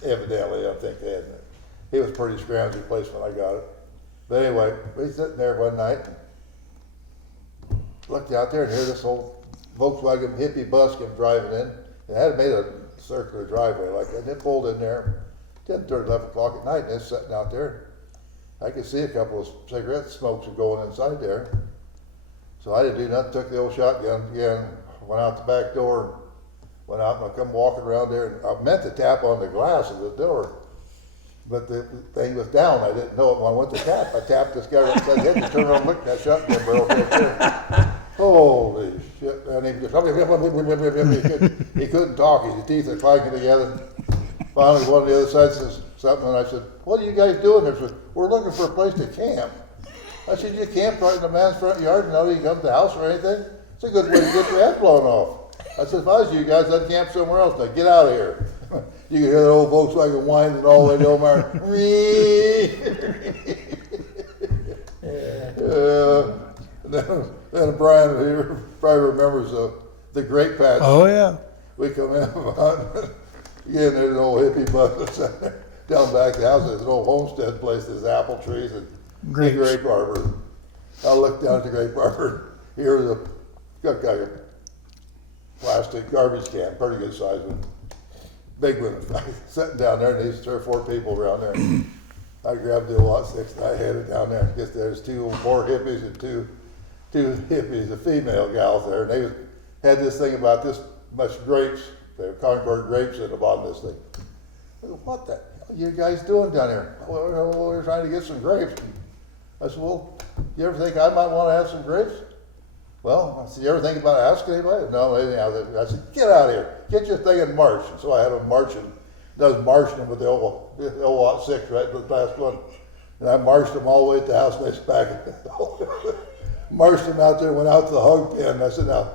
They evidently, I think they had it. It was a pretty scroungy place when I got it. But anyway, we sitting there one night, looked out there and hear this old Volkswagen hippie bus come driving in. It had made a circular driveway like that. And it pulled in there 10, 30, 11 o'clock at night, and it's sitting out there. I could see a couple of cigarette smokes were going inside there. So I didn't do nothing, took the old shotgun again, went out the back door, went out and I come walking around there, and I meant to tap on the glass of the door. But the thing was down, I didn't know it. When I went to tap, I tapped this guy right beside the head and turned around and looked at that shotgun barrel right there. Holy shit, man, he just, he couldn't talk, his teeth are clanking together. Finally, one of the other side says something, and I said, what are you guys doing here? He said, we're looking for a place to camp. I said, you camped right in the man's front yard and nobody come to the house or anything? It's a good way to get your head blown off. I said, if I was you guys, I'd camp somewhere else. Now get out of here. You can hear the old Volkswagen whining all the way to Omar. Then Brian here probably remembers the grape patch. Oh, yeah. We come in again, there's an old hippie bus down back of the house. There's an old homestead place, there's apple trees and Grapes. grape arbor. I looked down at the grape arbor. Here was got a plastic garbage can, pretty good size one. Big one, sitting down there, and these 3 or 4 people around there. I grabbed the lot 6 and I headed down there. I guess there's more hippies and two hippies, a female gals there, and they had this thing about this much grapes. They were Concord grapes at the bottom of this thing. I said, what the hell are you guys doing down here? Well, we're trying to get some grapes. I said, well, you ever think I might want to have some grapes? Well, I said, you ever think about asking anybody? No, anyhow, I said, get out of here. Get your thing and march. And so I had them marching. I was marching them with the old lot 6, right, the last one. And I marched them all the way to the house next back. Marched them out there, went out to the hog pen. I said, now,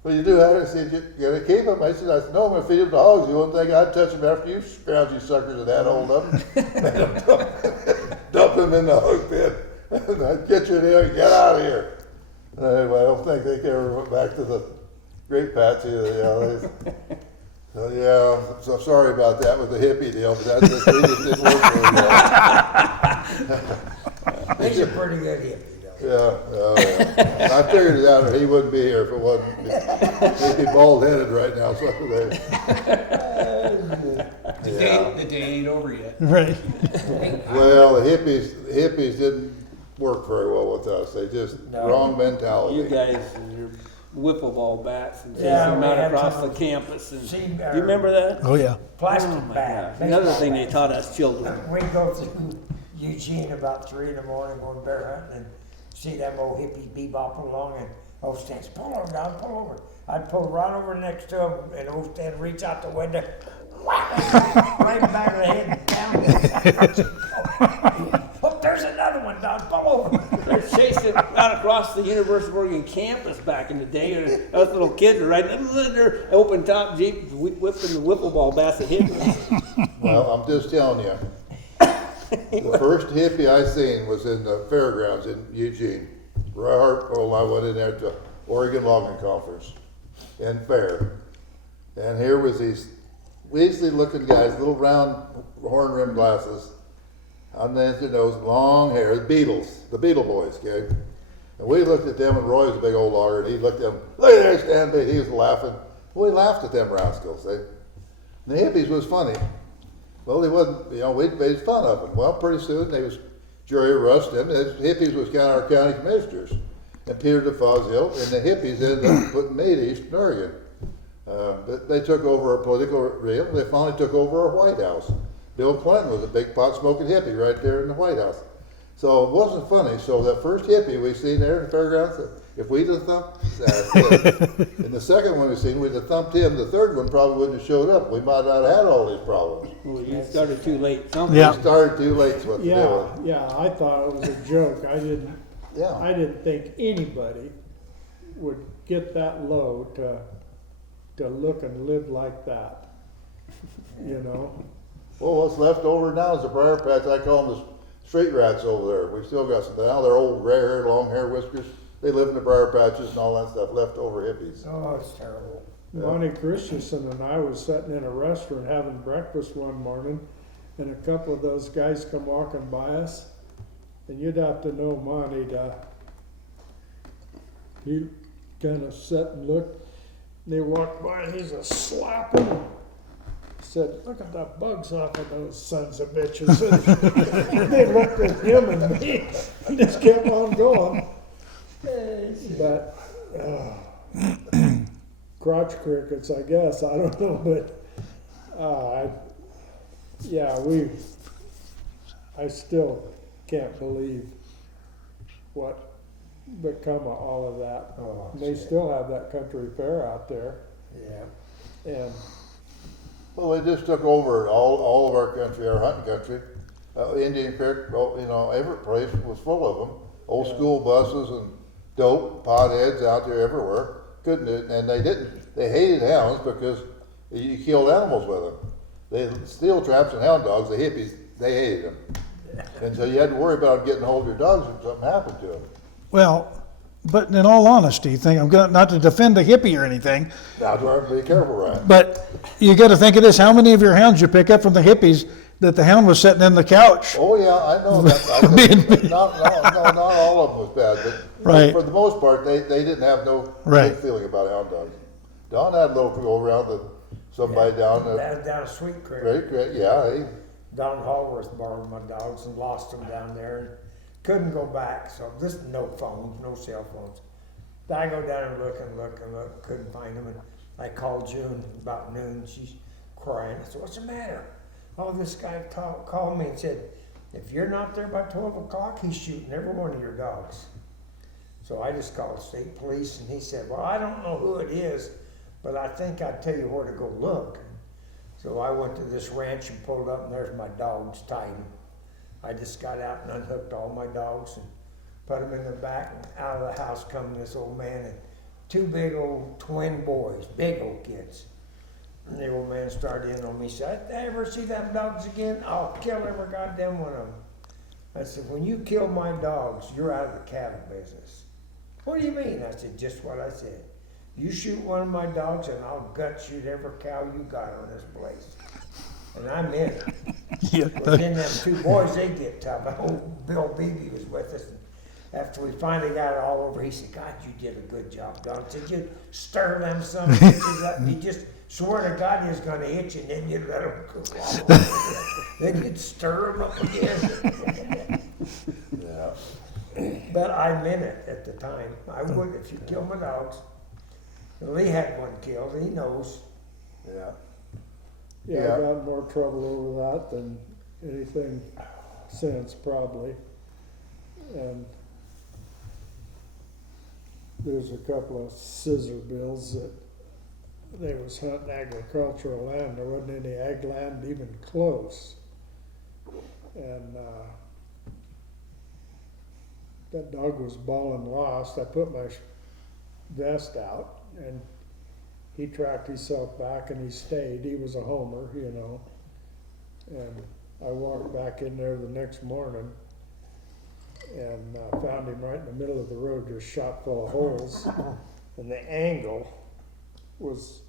what do you do? I said, you gonna keep them? I said, no, I'm gonna feed them to hogs. You wouldn't think I'd touch them after you scroungy suckers are that old of them. Dump them in the hog pen. And I'd get you there and get out of here. Anyway, I don't think they ever went back to the grape patch either. So yeah, so sorry about that with the hippie deal, but that just didn't work very well. He's a pretty good hippie, though. Yeah, I figured it out, or he wouldn't be here if it wasn't. He'd be bald-headed right now, so The day ain't over yet. Right. well, the hippies didn't work very well with us. They just, wrong mentality. You guys and your wiffle ball bats and chasing Yeah, them we out had across some the campus. And, sea do bear. you remember that? Oh, yeah. Plastic Oh my bat. gosh. Another baseball thing they bat. taught us children. We'd go through Eugene about 3 in the morning going bear hunting and see them old hippies bebopping along and old Stan's, pull over, Don, pull over. I'd pull right over next to him and old Stan reach out the window, right back of the head and down. Oh, there's another one, Don, pull over. the University of Oregon campus back in the day. And us little kids were riding their open top Jeep, whipping the wiffle ball basket hippie. Well, I'm just telling you, the first hippie I seen was in the fairgrounds in Eugene. I went in there to Oregon Logging Conference and fair. And here was these weaselly looking guys, little round horn rimmed glasses, on their nose, long hair, the Beetle Boys, okay? And we looked at them, and Roy was a big old logger, and he looked at them, look at there, stand there, he was laughing. We laughed at them rascals, eh? And the hippies was funny. Well, they wasn't, we made fun of them. Well, pretty soon they was jury arrested them. The hippies was kind of our county commissioners. And Peter DeFazio and the hippies ended up putting me to Eastern Oregon. But they took over a political realm. They finally took over our White House. Bill Clinton was a big pot smoking hippie right there in the White House. So it wasn't funny. So that first hippie we seen there in the fairgrounds, if we'd have thumped, that's it. And the second one we seen, we'd have thumped him. The third one probably wouldn't have showed up. We might not have had all these problems. Well, you started too late. We started too late. Is what the deal was. Yeah, I thought it was a joke. I Yeah. didn't think anybody would get that low to look and live like that. Well, what's left over now is the briar patch. I call them the street rats over there. We've still got some. Now they're old gray hair, long hair, whiskers. They live in the briar patches and all that stuff. Leftover hippies. Oh, it's terrible. Monty Christensen and I was sitting in a restaurant having breakfast one morning, and a couple of those guys come walking by us, and you'd have to know Monty he kind of sat and looked. They walked by and he's a slapping. Said, look at the bugs off of those sons of bitches. And they looked at him and me. He just kept on going. But crotch crickets, I guess. I don't know, but I still can't believe what become of all of that. Oh, They still have that country fair out there, Yeah. and Well, they just took over all of our country, our hunting country. Indian Creek, every place was full of them. Old school buses and dope, potheads out there everywhere. Couldn't it? And they didn't. They hated hounds because you killed animals with them. They steel traps and hound dogs. The hippies, they hated them. And so you had to worry about getting hold of your dogs if something happened to them. Well, but in all honesty, I'm going not to defend a hippie or anything, That's where I have to be careful, right? but you got to think of this: how many of your hounds you pick up from the hippies that the hound was sitting in the couch? Oh yeah, I know that. Not all of them was bad, but Right. for the most part, they didn't have no Right. good feeling about hound dogs. Don had a little go around the somebody down the That was down Sweet Creek. Great, yeah. Don Hallworth borrowed my dogs and lost them down there and couldn't go back. So this no phones, no cell phones. I go down and look, couldn't find them. And I called June about noon. She's crying. I said, "What's the matter?" Oh, this guy called me and said, "If you're not there by 12 o'clock, he's shooting every one of your dogs." So I just called state police, and he said, "Well, I don't know who it is, but I think I'd tell you where to go look." So I went to this ranch and pulled up, and there's my dogs tied. I just got out and unhooked all my dogs and put them in the back, and out of the house come this old man and two big old twin boys, big old kids. And the old man started in on me, said, "I ever see them dogs again, I'll kill every goddamn one of them." I said, "When you kill my dogs, you're out of the cattle business." "What do you mean?" I said, "Just what I said. You shoot one of my dogs and I'll gut shoot every cow you got on this place." And I meant it. Yeah. But then them two boys, they get tough. Old Bill Beebe was with us. And after we finally got it all over, he said, "God, you did a good job, Don." I said, "You stir them some bitches up. You just swear to God he was going to hit you, and then you'd let them cook off. Then you'd stir them up again." Yeah. But I meant it at the time. I would if you kill my dogs. Lee had one killed. He knows. Yeah. yeah, Yeah. I got in more trouble over that than anything since, probably. And there's a couple of scissor bills that they was hunting agricultural land. There wasn't any ag land even close. And that dog was bawling lost. I put my vest out, and he tracked himself back, and he stayed. He was a homer, you know. And I walked back in there the next morning and found him right in the middle of the road, just shot full of holes. And the angle was,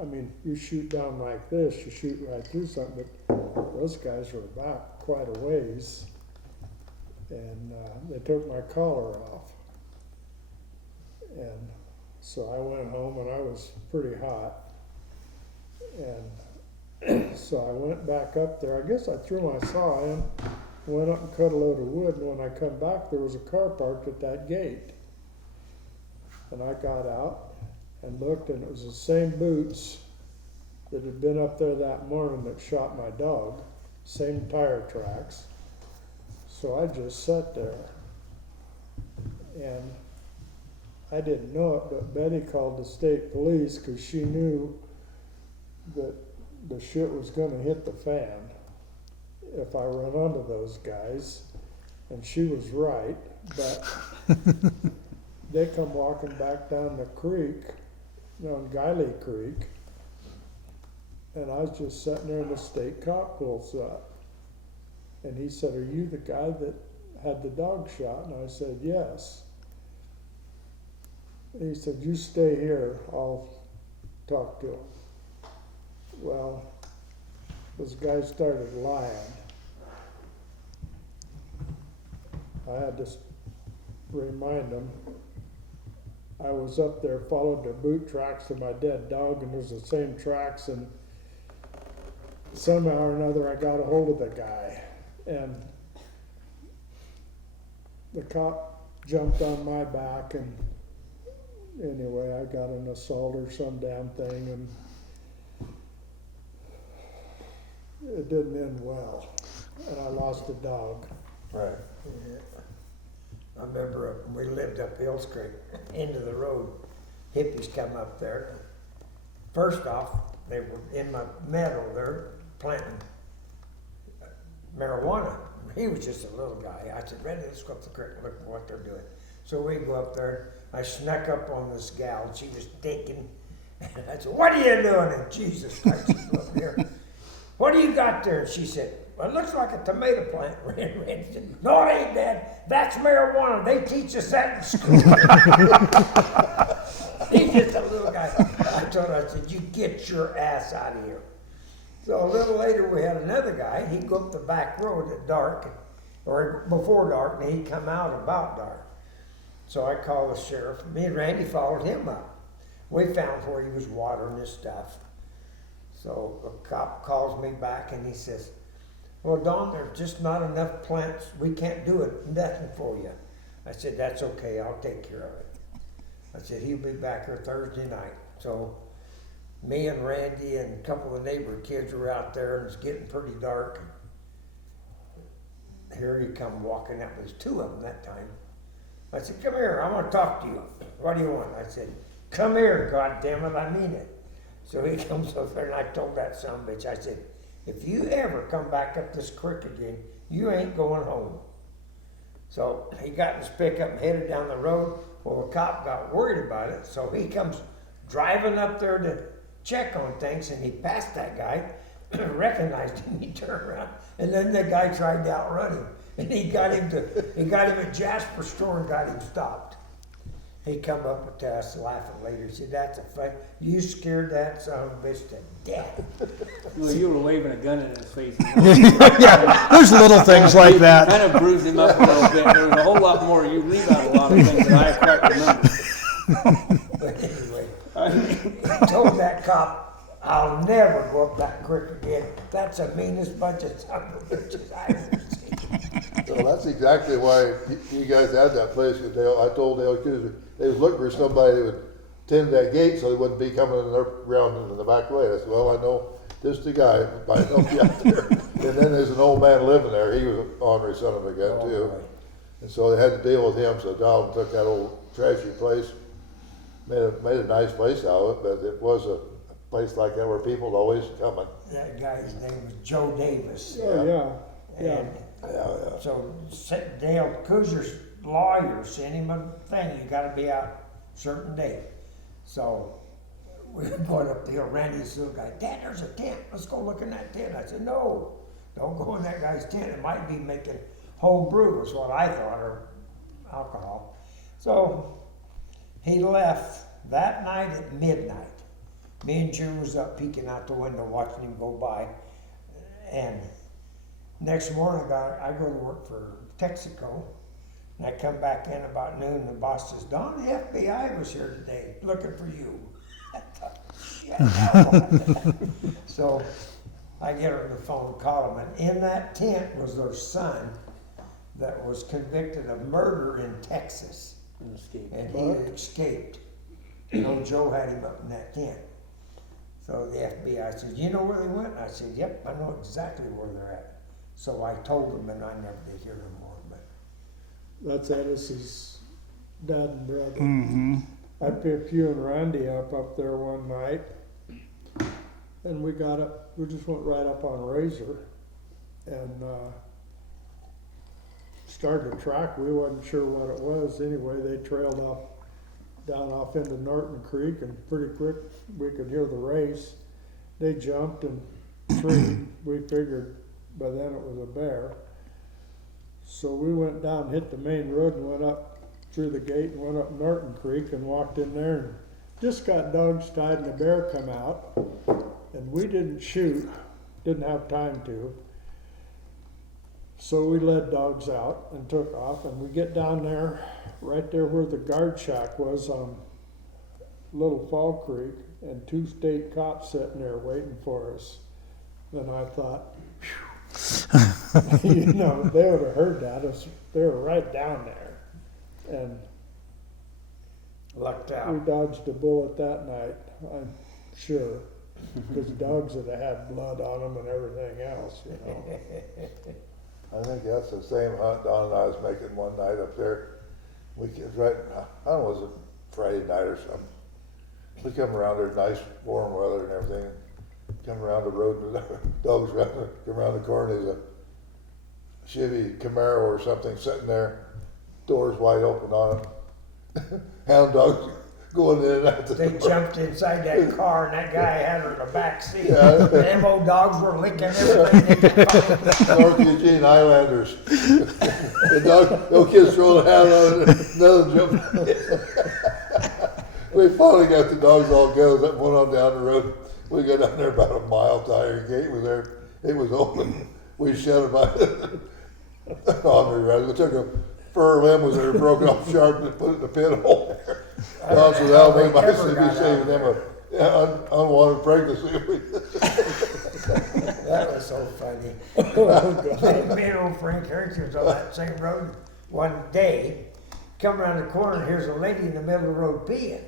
I mean, you shoot down like this, you shoot right through something, but those guys were back quite a ways. And they took my collar off. And so I went home, and I was pretty hot. And so I went back up there. I guess I threw my saw in, went up and cut a load of wood, and when I come back, there was a car parked at that gate. And I got out and looked, and it was the same boots that had been up there that morning that shot my dog, same tire tracks. So I just sat there, and I didn't know it, but Betty called the state police because she knew that the shit was going to hit the fan if I run onto those guys, and she was right. But they come walking back down the creek, down Guiley Creek, and I was just sitting there, and the state cop pulls up. And he said, "Are you the guy that had the dog shot?" And I said, "Yes." And he said, "You stay here, I'll talk to him." Well, this guy started lying. I had to remind him. I was up there, followed the boot tracks of my dead dog, and it was the same tracks, and somehow or another I got a hold of the guy. And the cop jumped on my back, and anyway, I got an assault or some damn thing, and it didn't end well, and I lost a dog. Right. Yeah. I remember we lived up Hills Creek, end of the road. Hippies come up there. First off, they were in my meadow there planting marijuana. He was just a little guy. I said, "Randy, let's go up the creek and look at what they're doing." So we go up there. I snuck up on this gal, and she was thinking. And I said, "What are you doing?" And Jesus Christ, she's up here. "What do you got there?" And she said, "Well, it looks like a tomato plant." Randy said, "No, it ain't, Dad. That's marijuana. They teach us that in school." He's just a little guy. I told her, I said, "You get your ass out of here." So a little later, we had another guy. He'd go up the back road at dark, or before dark, and he'd come out about dark. So I called the sheriff. Me and Randy followed him up. We found where he was watering his stuff. So a cop calls me back, and he says, "Well, Don, there's just not enough plants. We can't do it. Nothing for you." I said, "That's okay. I'll take care of it." I said, "He'll be back here Thursday night." So me and Randy and a couple of neighbor kids were out there, and it's getting pretty dark. Here he come walking out. There's two of them that time. I said, "Come here. I want to talk to you." "What do you want?" I said, "Come here, goddammit, I mean it." So he comes over there, and I told that son of a bitch, I said, "If you ever come back up this creek again, you ain't going home." So he got in his pickup and headed down the road. Well, the cop got worried about it, so he comes driving up there to check on things, and he passed that guy, recognized him, he turned around, and then the guy tried to outrun him, and he got him at Jasper's store and got him stopped. He come up to us laughing later. He said, "That's a fight. You scared that son of a bitch to death." Well, you were waving a gun in his face. Yeah, there's little things like that. Kind of bruised him up a little bit. There was a whole lot more. You leave out a lot of things that I quite remember. But anyway, he told that cop, "I'll never go up that creek again. That's the meanest bunch of son of a bitches I've ever seen." So that's exactly why you guys had that place. Cause I told Dale, they was looking for somebody that would tend that gate so they wouldn't be coming around in the back way. I said, "Well, I know this the guy, but I know you out there." And then there's an old man living there. He was an ornery son of a gun too. boy. And so they had to deal with him. So Donald took that old trashy place, made a nice place out of it, but it was a place like that where people were always coming. That guy's name was Joe Davis. Oh, yeah, yeah. And Yeah. so Dale Coozer's lawyer sent him a thing, you gotta be out certain date. So we were going up the hill, Randy's little guy, Dad, there's a tent, let's go look in that tent. I said, no, don't go in that guy's tent, it might be making home brew is what I thought, or alcohol. So he left that night at midnight. Me and June was up peeking out the window watching him go by. And next morning I go to work for Texaco. And I come back in about noon and the boss says, Don, the FBI was here today looking for you. I thought, shit, no. So I get on the phone and call him. And in that tent was their son that was convicted of murder in Texas. And he had escaped. You know, Joe had him up in that tent. So the FBI said, you know where they went? I said, yep, I know exactly where they're at. So I told them, and I never did hear them more. But That's Edis's dad and brother. Mm-hmm. I picked you and Randy up there one night, and we just went right up on Razor, and started a track. We wasn't sure what it was. Anyway, they trailed down off into Norton Creek, and pretty quick we could hear the race. They jumped and treed. We figured by then it was a bear. So we went down, hit the main road, and went up through the gate and went up Norton Creek and walked in there and just got dogs tied, and the bear come out. And we didn't shoot, didn't have time to. So we led dogs out and took off, and we get down there, right there where the guard shack was on Little Fall Creek, and 2 state cops sitting there waiting for us. And I thought, you know, they would have heard that. They were right down there. And lucked we out. dodged a bullet that night, I'm sure, because dogs would have had blood on them and everything else, you know. I think that's the same hunt Don and I was making one night up there. We was right, I don't know, it was a Friday night or something. We come around there, nice warm weather and everything. Come around the road, and the dogs come around the corner. There's a Chevy Camaro or something sitting there, doors wide open on it. Hound dogs going in and out. They jumped inside that car, and that guy had her in the back seat. Yeah. Them old dogs were licking everything they could find. North Eugene Highlanders. The no kids throwing a hound on it, another jump. We finally got the dogs all gathered up, went on down the road. We got down there about a mile, Tiger Gate was there. It was open. We shut them out. We took a fur limb was there, broken off sharp, and put it in the pinhole there. Also, that way might be saving them an unwanted pregnancy. That was so funny. Me and old Frank Harris was on that same road one day. Come around the corner, and here's a lady in the middle of the road peeing.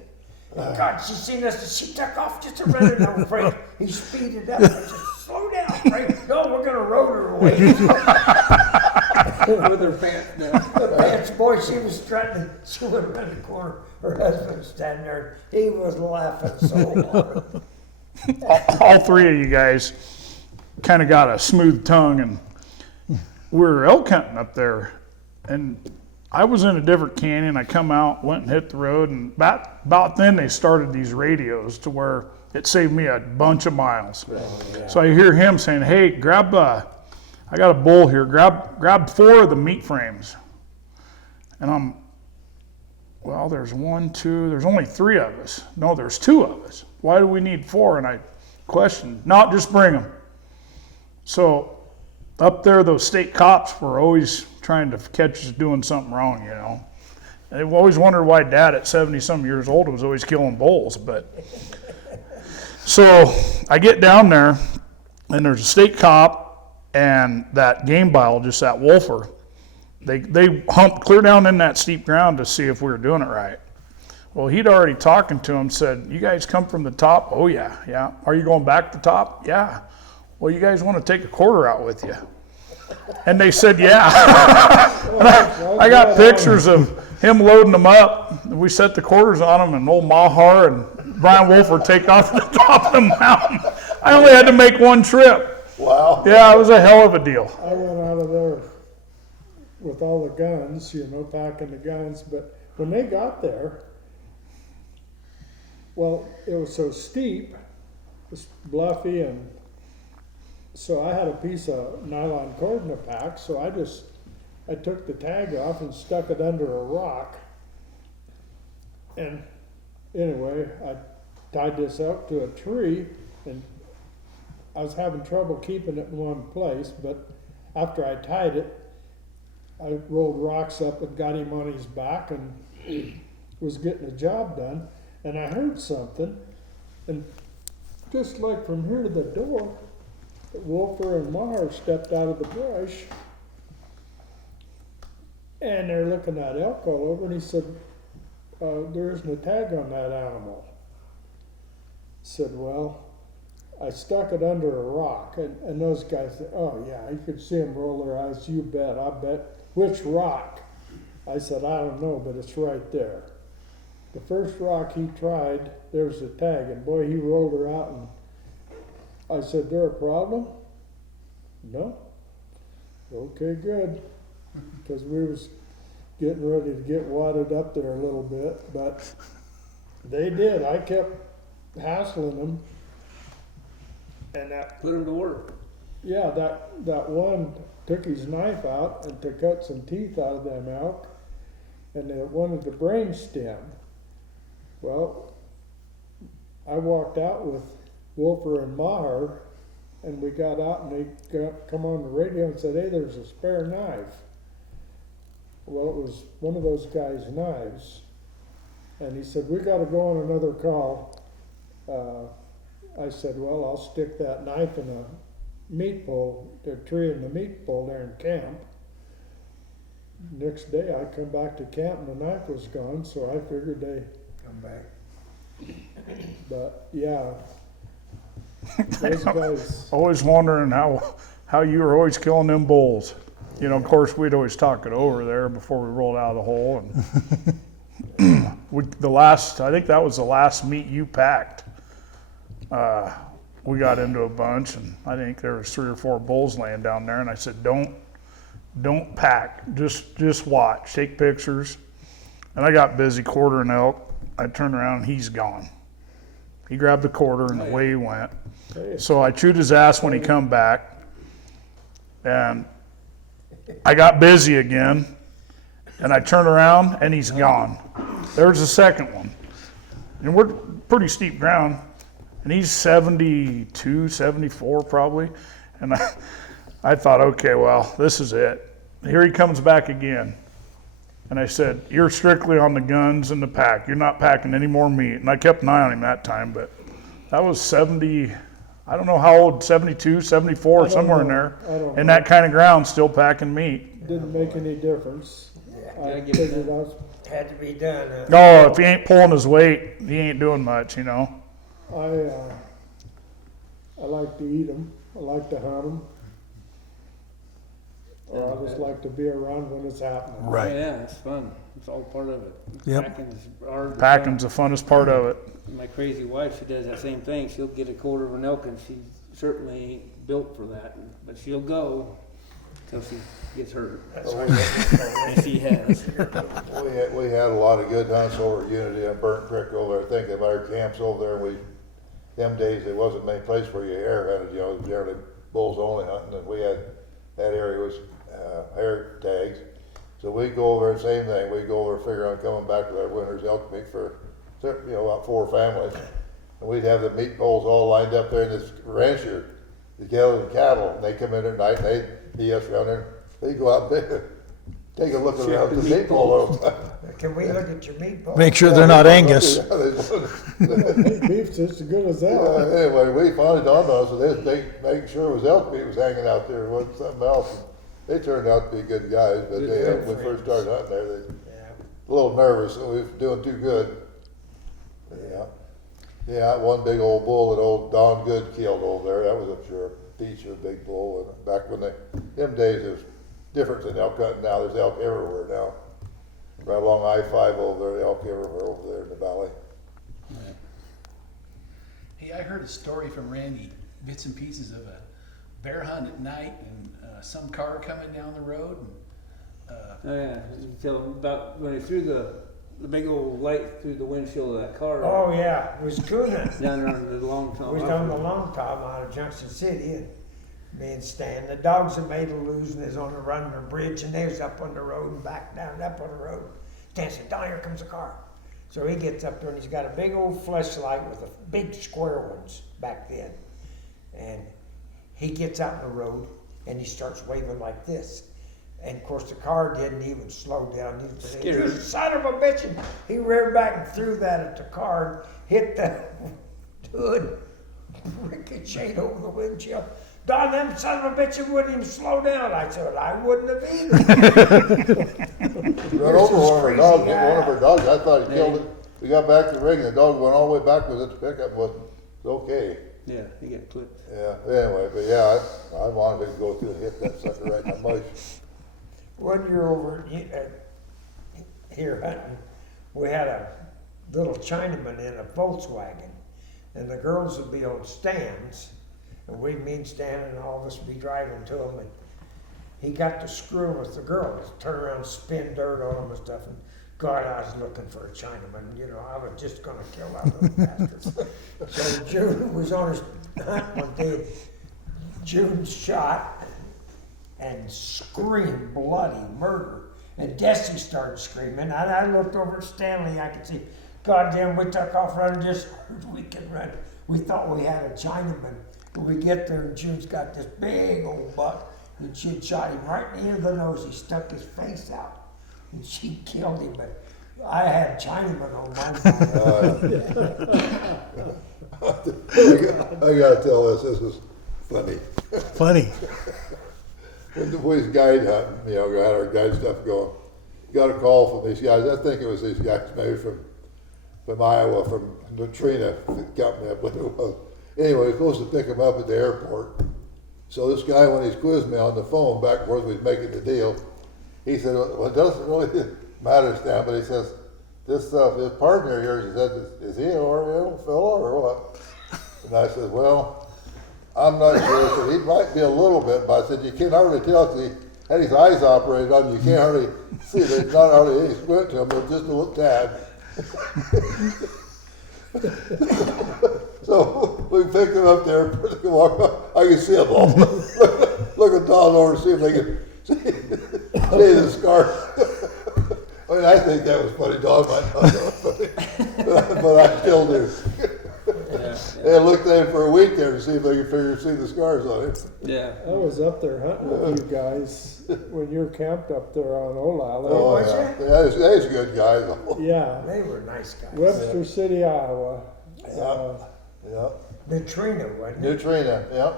And God, she seen us, she took off just a minute. And old Frank, he speeded up. I said, slow down, Frank. No, we're gonna road her away. With her pants down. The pants, boy, she was strutting. She went around the corner. Her husband was standing there. He was laughing so hard. All 3 of you guys kind of got a smooth tongue, and we were elk hunting up there, and I was in a different canyon. I come out, went and hit the road, and about then they started these radios to where it saved me a bunch of miles. So I hear him saying, hey, I got a bull here, grab 4 of the meat frames. And well, there's 1, 2, there's only 3 of us. No, there's 2 of us. Why do we need 4? And I questioned, no, just bring them. So up there, those state cops were always trying to catch us doing something wrong, you know. And they've always wondered why Dad at 70-some years old was always killing bulls. But so I get down there, and there's a state cop and that game biologist, that wolfer. They humped clear down in that steep ground to see if we were doing it right. Well, he'd already talking to him, said, you guys come from the top? Oh, yeah. Are you going back to the top? Yeah. Well, you guys want to take a quarter out with you? And they said, yeah. I got pictures of him loading them up. We set the quarters on them, and old Mahar and Brian Wolfer take off to the top of the mountain. I only had to make 1 trip. Wow. Yeah, it was a hell of a deal. I went out of there with all the guns, packing the guns. But when they got there, well, it was so steep, it's bluffy, and so I had a piece of nylon cord in the pack, so I took the tag off and stuck it under a rock. And anyway, I tied this up to a tree, and I was having trouble keeping it in one place, but after I tied it, I rolled rocks up and got him on his back and was getting the job done. And I heard something, and just like from here to the door, Wolfer and Maher stepped out of the brush, and they're looking at elk all over, and he said, there isn't a tag on that animal. I said, well, I stuck it under a rock, and those guys said, oh yeah, you could see them roll their eyes, you bet, I bet. Which rock? I said, I don't know, but it's right there. The first rock he tried, there was a tag, and boy, he rolled her out, and I said, there a problem? No. Okay, good. Because we was getting ready to get wadded up there a little bit, but they did. I kept hassling them. And that Put them to work. yeah, that one took his knife out and to cut some teeth out of them elk, and they wanted the brain stem. Well, I walked out with Wolfer and Maher, and we got out and they come on the radio and said, hey, there's a spare knife. Well, it was one of those guys' knives. And he said, we got to go on another call. I said, well, I'll stick that knife in a meat pole, the tree in the meat pole there in camp. Next day I come back to camp and the knife was gone, so I figured they Come back. But yeah, those guys. Always wondering how you were always killing them bulls. Of course, we'd always talk it over there before we rolled out of the hole. And I think that was the last meat you packed. We got into a bunch, and I think there was 3 or 4 bulls laying down there. And I said, don't pack, just watch, take pictures. And I got busy quartering elk. I turned around and he's gone. He grabbed the quarter and away he went. So I chewed his ass when he come back, and I got busy again, and I turned around and he's gone. There's the second one. And we're pretty steep ground, and he's 72, 74 probably. And I thought, okay, well, this is it. Here he comes back again. And I said, you're strictly on the guns and the pack. You're not packing any more meat. And I kept an eye on him that time, but that was 70, I don't know how old, 72, 74, somewhere in there. In that kind of ground, still packing meat. Didn't make any difference. I figured I was, Had to be done. Oh, if he ain't pulling his weight, he ain't doing much, I like to eat them. I like to hunt them. Or I just like to be around when it's happening. Right. Oh, yeah, it's fun. It's all part of it. Yep. Packing's the funnest part of it. My crazy wife, she does that same thing. She'll get a quarter of an elk, and she certainly ain't built for that. But she'll go till she gets hurt. And she has. We had a lot of good hunts over at Unity and Burnt Creek over there. Thinking about our camps over there, them days there wasn't many places where you air hunted. It was generally bulls only hunting, and we had that area was air tags. So we'd go over the same thing. We'd go over figure on coming back with our winter's elk meat for about 4 families, and we'd have the meat poles all lined up there in this rancher, the cattle, and they come in at night and they'd be us around there. They'd go out there, take a look around the meat pole all the time. Can we look at your meat pole? Make sure they're not Angus. Beef's just as good as that. Anyway, we finally dawned on us with this, making sure it was elk meat was hanging out there, it wasn't something else. They turned out to be good guys, but when we first started hunting there, they a little nervous, so we were doing too good. Yeah, one big old bull that old Don Good killed over there, that was a sure feature, a big bull. And back when them days, it was different than elk hunting now. There's elk everywhere now. Right along I-5 over there, the elk everywhere over there in the valley. Hey, I heard a story from Randy, bits and pieces of a bear hunt at night, and some car coming down the road, and Oh, yeah, you tell them about when he threw the big old light through the windshield of that car. Oh, yeah, it was cool hunting. Down there on the long top. We was on the Long Tom out of Junction City, and me and Stan, the dogs had made a lose, and they was on the run to the bridge, and they was up on the road and back down, up on the road. Stan said, "Don, here comes a car." So he gets up there, and he's got a big old flashlight with the big square ones back then. And he gets out in the road, and he starts waving like this. And of course, the car didn't even slow down. He was Scared. "You son of a bitch!" And he reared back and threw that at the car, hit the hood, ricocheted over the windshield. "Don, them son of a bitch wouldn't even slow down." I said, "I wouldn't have either." Run over one of our dogs, crazy one of guy. our dogs, I thought he killed it. We got back to the ring and the dog went all the way back with it, the pickup wasn't, it's okay. Yeah, he got clipped. Yeah, anyway, but yeah, I wanted to go through and hit that sucker right in the mush. One year over here hunting, we had a little Chinaman in a Volkswagen, and the girls would be on stands, and me and Stan and all of us would be driving to him, and he got to screwing with the girls, turn around, spin dirt on them and stuff, and God, I was looking for a Chinaman, you know, I was just gonna kill that little bastard. So June was on his hunt one day, June shot and screamed bloody murder. And Desi started screaming, and I looked over at Stanley, I could see, goddamn, we took off running just as hard as we could run. We thought we had a Chinaman. When we get there, and June's got this big old buck, and she'd shot him right in the end of the nose. He stuck his face out, and she killed him, but I had Chinaman on my I gotta tell this is funny. Funny. When we was guide hunting, you know, had our guide stuff going, got a call from these guys, I think it was these guys maybe from Iowa, from the Trina company, I believe it was. Anyway, we were supposed to pick him up at the airport. So this guy, when he's quizzed me on the phone back and forth, we was making the deal, he said, "Well, it doesn't really matter, Stan," but he says, this partner of yours, he said, "Is he an Oriental fella or what?" And I said, "Well, I'm not sure." I said, "He might be a little bit," but I said, "You can't hardly tell because he had his eyes operated on. You can't hardly see. There's not hardly any squint to him, but just a little tad." So we picked him up there, walk up, I can see them all. Look at Don over to see if they can see the scar. I mean, I think that was funny. Don might not know it funny, but I still do. They looked at him for a week there to see if they could see the scars on him. Yeah. I was up there hunting with you guys when you're camped up there on Ola. Oh, was yeah. you? They's good guys. Yeah, They were nice guys. Webster City, Iowa. Yeah. Neutrino, wasn't it? Neutrina, yeah.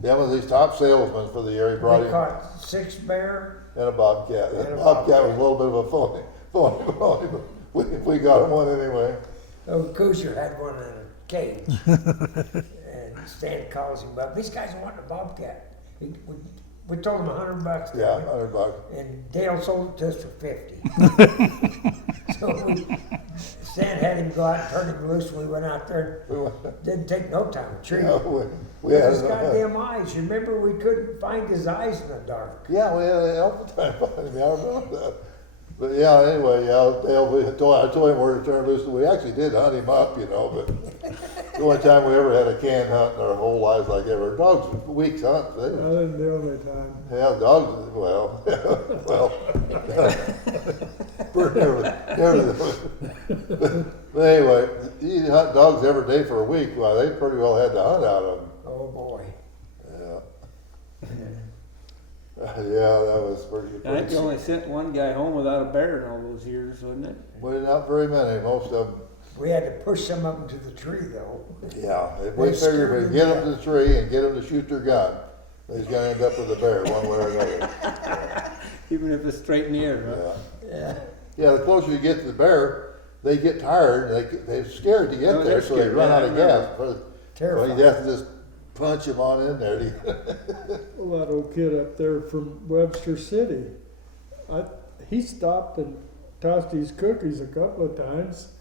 That was his top salesman for the year. He brought They him caught 6 bear. and a bobcat. And That a bobcat was bobcat. a little bit of a phony, but we got him one anyway. Oh, Kosher had one in a cage. And Stan calls him up. These guys want a bobcat. We told him $100. Yeah, didn't we? $100. And Dale sold it to us for 50. So Stan had him go out and turn him loose. We went out there. Didn't take no time to treat Yeah, him. we had His goddamn eyes. You remember we couldn't find his eyes in the dark. Yeah, we had an elephant time finding him. I remember that. But yeah, anyway, yeah, I told him where to turn loose. We actually did hunt him up, you know, but the one time we ever had a canned hunt in our whole lives like ever. Dogs, weeks hunt. I didn't the only time. Yeah, dogs, well, everything. But anyway, you hunt dogs every day for a week. Well, they pretty well had to hunt out of them. Oh boy. Yeah. Yeah, that was pretty good. I think you only sent one guy home without a bear in all those years, wasn't it? Well, not very many. Most of them. We had to push some of them to the tree though. Yeah, if we figured if we get them to the tree and get them to shoot their gun, they's gonna end up with a bear one way or another. Even if it's straight in the air, huh? Yeah. Yeah, the closer you get to the bear, they get tired, they're scared to get Oh, there, they're so they scared, run yeah, out I of remember. gas. So Terrifying. you have to just punch them on in there. Well, that old kid up there from Webster City, he stopped and tossed his cookies a couple of times,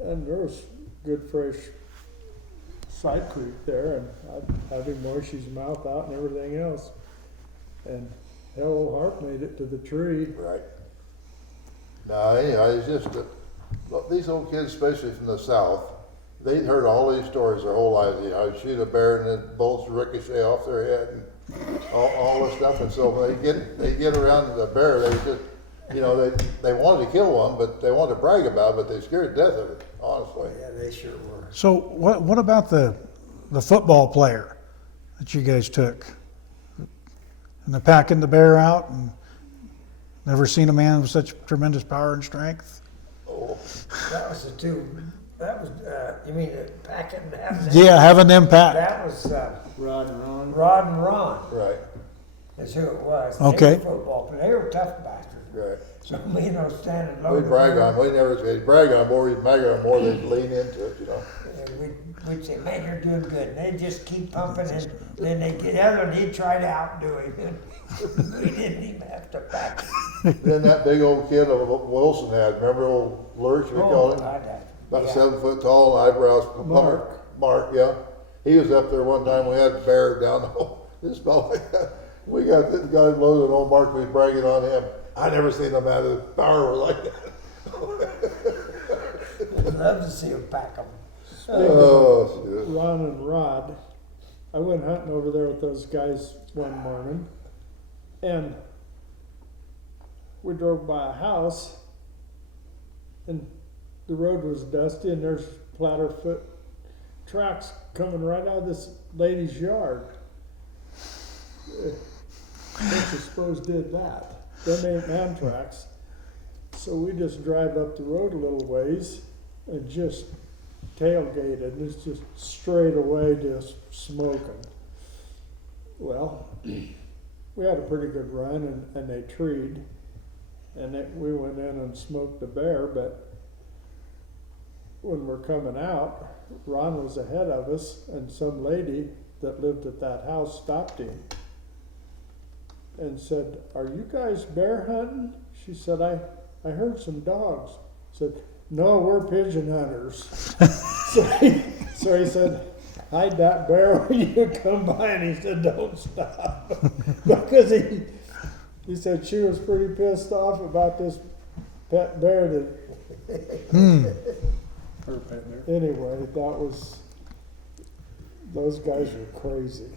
and there was good fresh side creek there, and I'd have him wash his mouth out and everything else. And Hell, old Harp made it to the tree. Right. No, anyhow, it's just that, look, these old kids, especially from the south, they'd heard all these stories their whole lives. You know, I'd shoot a bear and then bullets ricochet off their head and all this stuff. And so when they get around the bear, they just, you know, they wanted to kill one, but they wanted to brag about it, but they scared to death of it, honestly. Yeah, they sure were. So what about the football player that you guys took? And the packing the bear out and never seen a man with such tremendous power and strength? Oh, That was the two, that was, you mean the packet and having that? Yeah, having them packed. That was Rod and Ron. Rod and Ron, right, that's who it was. Okay. They were football, but they were tough bastards. right. So me and those standing We'd loaded. brag on, we never, they'd brag on more, we'd brag on more, they'd lean into it, you know. We'd say, man, you're doing good. And they'd just keep pumping, and then they'd get out and he'd try to outdo him. We didn't even have to pack. Then that big old kid of Wilson had, remember old Lurch, we called him? About Yeah. 7 foot tall, and eyebrows. Mark, yeah. He was up there one time, we had a bear down the hole, this fella like that. We got this guy loaded, and old Mark was bragging on him. I never seen a man with power like that. I'd love to see him pack them. Oh, shit. Ron and Rod, I went hunting over there with those guys one morning, and we drove by a house, and the road was dusty, and there's platterfoot tracks coming right out of this lady's yard. What you suppose did that? Them ain't man tracks. So we just drive up the road a little ways and just tailgated, and it's just straight away just smoking. Well, we had a pretty good run, and they treed, and we went in and smoked the bear, but when we're coming out, Ron was ahead of us, and some lady that lived at that house stopped him and said, "Are you guys bear hunting?" She said, I heard some dogs. Said, "No, we're pigeon hunters." so he said, "Hide that bear when you come by," and he said, "Don't stop." Because he said she was pretty pissed off about this pet bear that Her pet bear. anyway, those guys were crazy.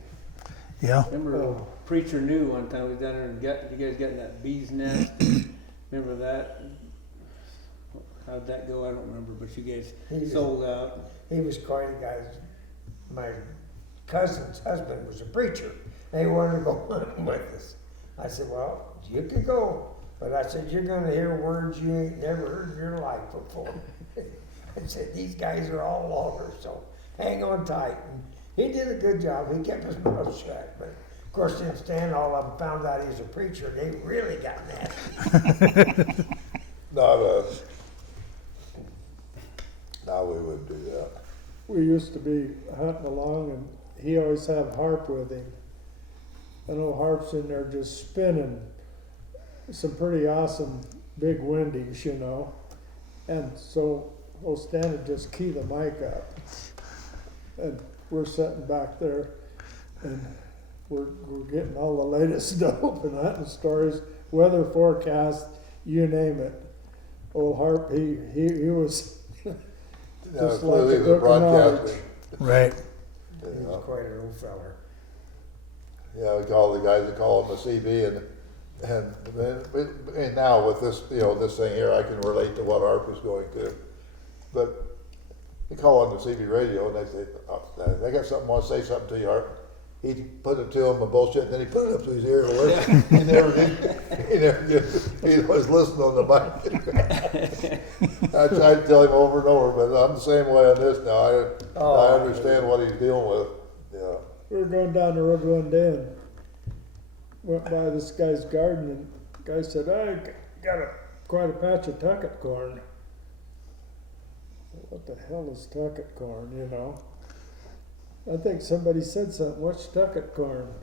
Yeah. Remember Preacher Knew one time we was down there and you guys got in that bee's nest. Remember that? How'd that go? I don't remember, but you guys sold out. He was quite a guy. My cousin's husband was a preacher. They wanted to go hunting with us. I said, "Well, you can go." But I said, "You're going to hear words you ain't never heard in your life before." I said, "These guys are all loggers, so hang on tight." And he did a good job. He kept his mouth shut. But of course, since then, all of them found out he was a preacher. They really got nasty. Not us. No, we wouldn't do that. We used to be hunting along, and he always had Harp with him. And old Harp's in there just spinning some pretty awesome big windies, you know. And so old Stan would just key the mic up. And we're sitting back there, and we're getting all the latest dope and hunting stories, weather forecast, you name it. Old Harp, he was just like Clearly a the book of knowledge. broadcasting. Right. He was quite an old feller. Yeah, we call the guys that call him the CB, and now with this, this thing here, I can relate to what Arp is going through. But you call on the CB radio, and they say, "They got something, want to say something to you, Arp." He put it to him, a bullshit, and then he put it up to his ear and listened. He never did. He was listening on the mic. I tried to tell him over and over, but I'm the same way on this now. I understand what he's dealing with. Yeah. We were going down the road one day and went by this guy's garden, and the guy said, "I got quite a patch of tucket corn." What the hell is tucket corn, you know? I think somebody said something, "What's tucket corn?"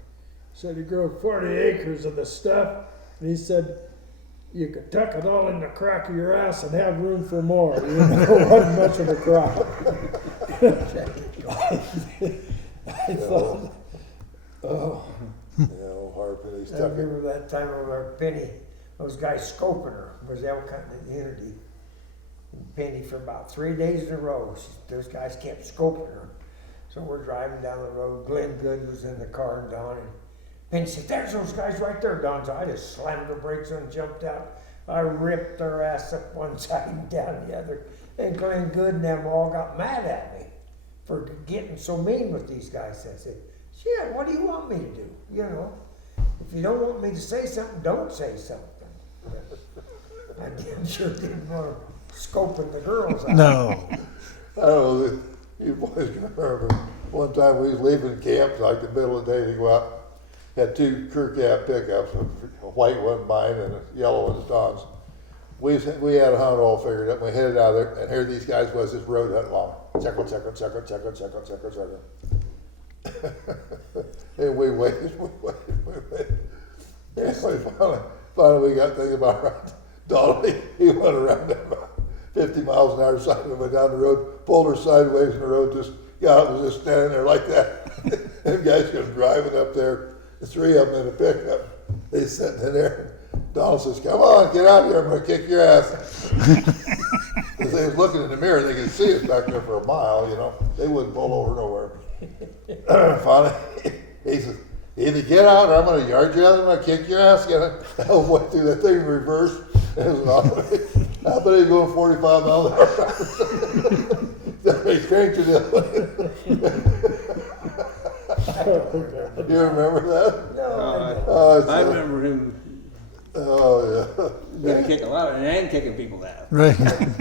Said he grew 40 acres of the stuff, and he said, "You could tuck it all in the crack of your ass and have room for more." You know, it wasn't much of a crop. I thought, oh. Yeah, old Harp and They I stuck it. remember that time over Penny, those guys scoping her, was elk hunting at Unity. And Penny for about 3 days in a row, those guys kept scoping her. So we're driving down the road, Glenn Good was in the car and Don, and Penny said, there's those guys right there, Don. So I just slammed the brakes on and jumped out. I ripped their ass up one side and down the other. And Glenn Good and them all got mad at me for getting so mean with these guys. I said, shit, what do you want me to do? You know, if you don't want me to say something, don't say something. I damn sure didn't want to scoping the girls out. No. I don't know, you boys can remember, one time we was leaving camp, like the middle of the day to go out, had 2 crew cab pickups, a white one mine and a yellow one's Don's. We had a hunt all figured out, we headed out there, and here these guys was just road hunting along. Check. And we waited. And finally we got thinking about right. Donnie, he went around that about 50 miles an hour side and went down the road, pulled her sideways in the road, just got up and was just standing there like that. Them guys come driving up there, the 3 of them in a pickup. They sitting in there. Donald says, come on, get out here, I'm gonna kick your ass. Because they was looking in the mirror, they could see us back there for a mile, you know. They wouldn't pull over nowhere. Finally, he says, either get out or I'm gonna yard you out, I'm gonna kick your ass. I went through that thing in reverse. It was an auto. I bet he was going 45 miles an hour. They cranked it up. You remember that? No, I remember him Oh, gonna kick a lot and kicking people out. Right. I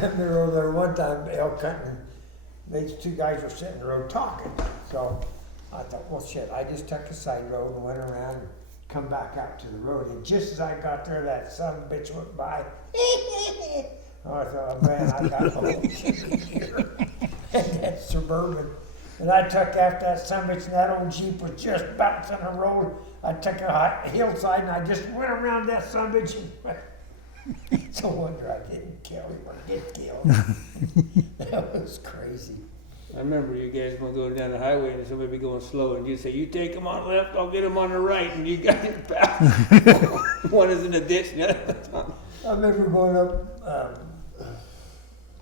remember over there one time elk hunting, these 2 guys were sitting in the road talking. So I thought, well, shit, I just took a side road and went around and come back out to the road. And just as I got there, that son of a bitch went by. Oh, I thought, oh, man, I got home here. And that Suburban. And I took after that son of a bitch, and that old Jeep was just bouncing the road. I took a hillside and I just went around that son of a bitch. It's a wonder I didn't kill him or get killed. That was crazy. I remember you guys gonna go down the highway and somebody be going slow and you say, you take them on the left, I'll get them on the right, and you got it back. One is in the ditch and the other on. I remember going up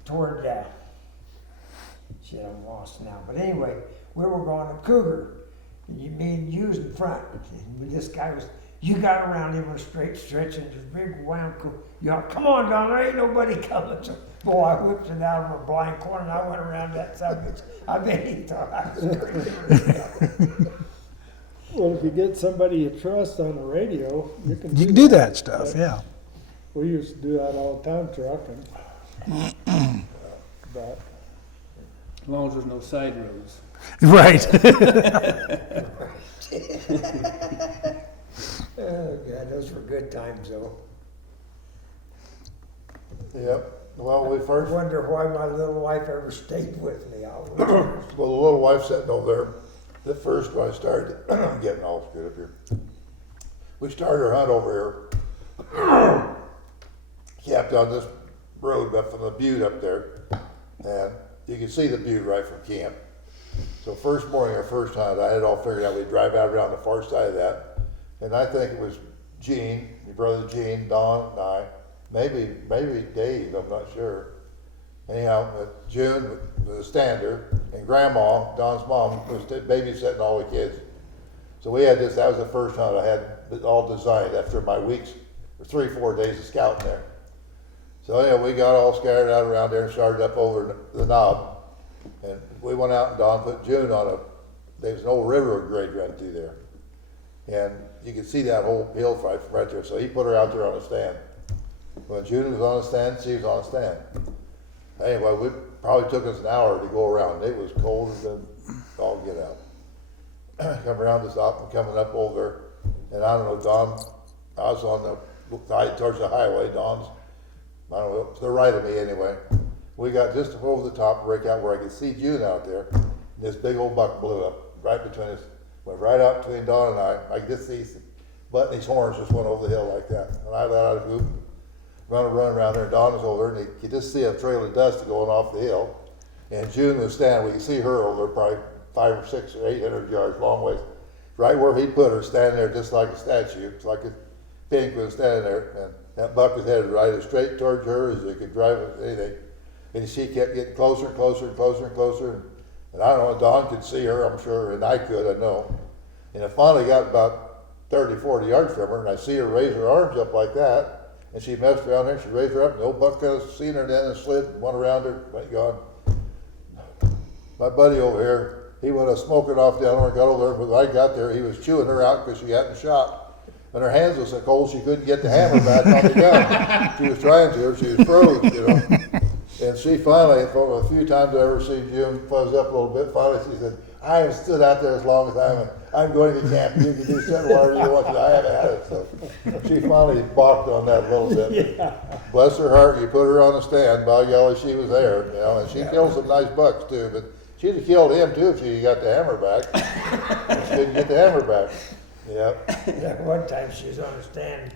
toward shit, I'm lost now. But anyway, we were going to Cougar. And me and you was in front. And this guy was, you got around him on a straight stretch and this big wound. You know, come on, Don, there ain't nobody coming. So, boy, I whipped it out of a blind corner and I went around that subject. I bet he thought I was crazy. Well, if you get somebody you trust on the radio, you can You can do that stuff, yeah. We used to do that all the time trucking. But As long as there's no side roads. Right. Oh, God, those were good times, though. Yep. Well, we I first, wonder why my little wife ever stayed with me all the well, the little wife sitting over there, the first when I started getting all screwed up here. We started our hunt over here. Camped on this road up from the butte up there. And you can see the butte right from camp. So first morning, our first hunt, I had it all figured out. We'd drive out around the far side of that. And I think it was Gene, your brother Gene, Don, and I. Maybe Dave, I'm not sure. Anyhow, June, the stander, and Grandma, Don's mom, was babysitting all the kids. So we had this, that was the first hunt I had it all designed after my weeks, or 3-4 days of scouting there. So anyway, we got all scattered out around there and started up over the knob. And we went out and Don put June on there was an old railroad grade run through there. And you could see that whole hillside from right there. So he put her out there on a stand. When June was on a stand, she was on a stand. Anyway, it probably took us an hour to go around. It was cold as all get out. Come around the stop and coming up over there. And I don't know, Don, I was on the side towards the highway. Don's, I don't know, to the right of me anyway. We got just over the top breakout where I could see June out there. And this big old buck blew up right between us. Went right out between Don and I could just see his butt and his horns just went over the hill like that. And I let out a whoop, run around there, and Don was over there, and you could just see a trail of dust going off the hill. And June was standing, we could see her over there probably 500 or 600 or 800 yards long ways. right where he put her, standing there just like a statue. It's like a pink was standing there, and that buck was headed right as straight towards her as they could drive it, anything. And she kept getting closer and closer and closer and closer. And I don't know, Don could see her, I'm sure, and I could, I know. And I finally got about 30, 40 yards from her, and I see her raise her arms up like that. And she messed around there, she raised her up, and the old buck kind of seen her then and slid and went around her, went gone. My buddy over here, he went smoking off down there and got over there. When I got there, he was chewing her out because she hadn't shot. And her hands were so cold she couldn't get the hammer back on the gun. She was trying to, she was froze, you know. And she finally, from a few times I've ever seen Jim fuzz up a little bit, finally she said, I have stood out there as long as I'm going to camp. You can do something whatever you want to. I haven't had it. So she finally balked on that a little bit. Yeah. Bless her heart, you put her on the stand, by golly, she was there, you know, and she killed some nice bucks too, but she'd have killed him too if she got the hammer back. She didn't get the hammer back. Yep. That one time she was on the stand,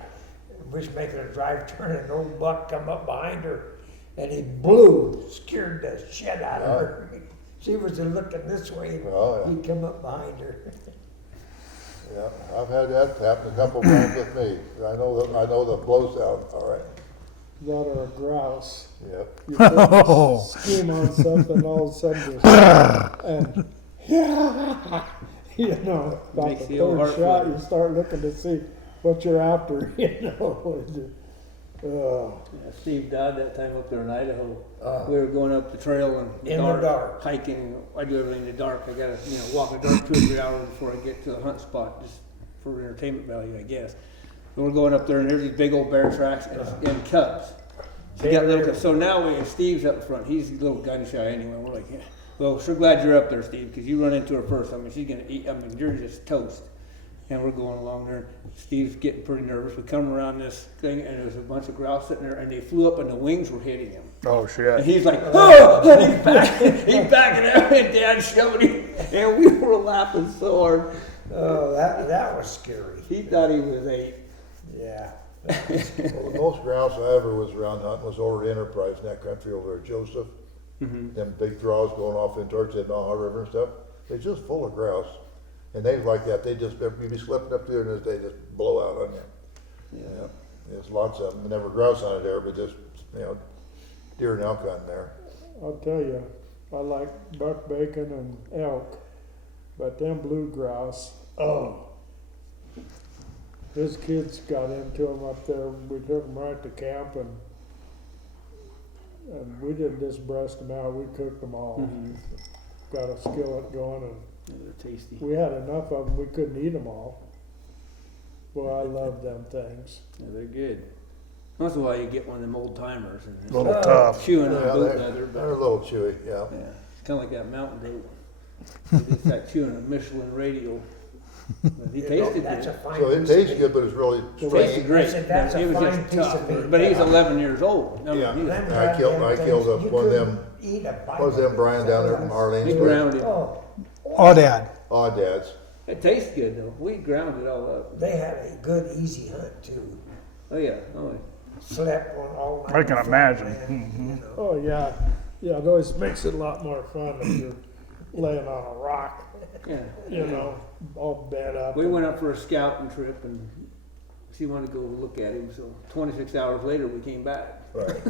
was making a drive turn, and an old buck come up behind her, and he blew, scared the shit out of her. She was looking this way, and Oh, yeah. he come up behind her. Yeah, I've had that happen a couple of times with me. I know the blow sound, all right. That or a grouse. Yep. You put scheme on something, all of a sudden just, and you know, about Makes the the old third heart shot, flutter. you start looking to see what you're after, you know. Yeah, Steve died that time up there in Idaho. We were going up the trail and In the dark. hiking. I do everything in the dark. I gotta walk the dark 2 or 3 hours before I get to the hunt spot, just for entertainment value, I guess. And we're going up there, and there's these big old bear tracks and cubs. So now Steve's up front. He's a little gun shy anyway. We're like, yeah. Well, sure glad you're up there, Steve, because you run into her first. I mean, she's gonna eat. I mean, you're just toast. And we're going along there. Steve's getting pretty nervous. We come around this thing, and there's a bunch of grouse sitting there, and they flew up, and the wings were hitting him. Oh, And shit. he's like, oh! And he's backing out, and Dad shoving him. And we were laughing so hard. Oh, that was scary. He thought he was 8. Yeah. Well, the most grouse I ever was around hunting was over at Enterprise in that country over there, Joseph. Them big draws going off in towards the Naha River and stuff. They're just full of grouse. And they like that. They just, you'd be slipping up there and they just blow out on you. Yeah. There's lots of them. Never grouse hunted there, but just, deer and elk hunting there. I'll tell you, I like buck bacon and elk, but them blue grouse, his kids got into them up there. We took them right to camp, and we didn't just breast them out, we cooked them all. Got a skillet going, and They're tasty. we had enough of them, we couldn't eat them all. Boy, I love them things. Yeah, they're good. Once in a while, you get one of them old timers and it's A little tough. chewing on Yeah, boot they're leather, but a little chewy, yeah. yeah, it's kind of like that mountain goat. It's like chewing a Michelin radio. But he tasted That's a good. fine So it piece of tastes meat. good, but it's really Tasted stringy. great. I said, that's a He was fine just piece tough. of meat. But he's 11 years old. I mean, Yeah. he was- Them I killed goddamn one of things, them- you couldn't eat a bite What was of them it. Brian down there from he Arlene's? ground it. Oh, Audad. Awdads. It tastes good though. We ground it all up. they had a good, easy hunt too. Oh yeah. Oh yeah. Slept on all night. I can before, imagine. man, you know. Oh, yeah, yeah, it always makes it a lot more fun if you're laying on a rock, Yeah. you know, all bed up. We went up for a scouting trip and she wanted to go look at him. So 26 hours later, we came back. Right.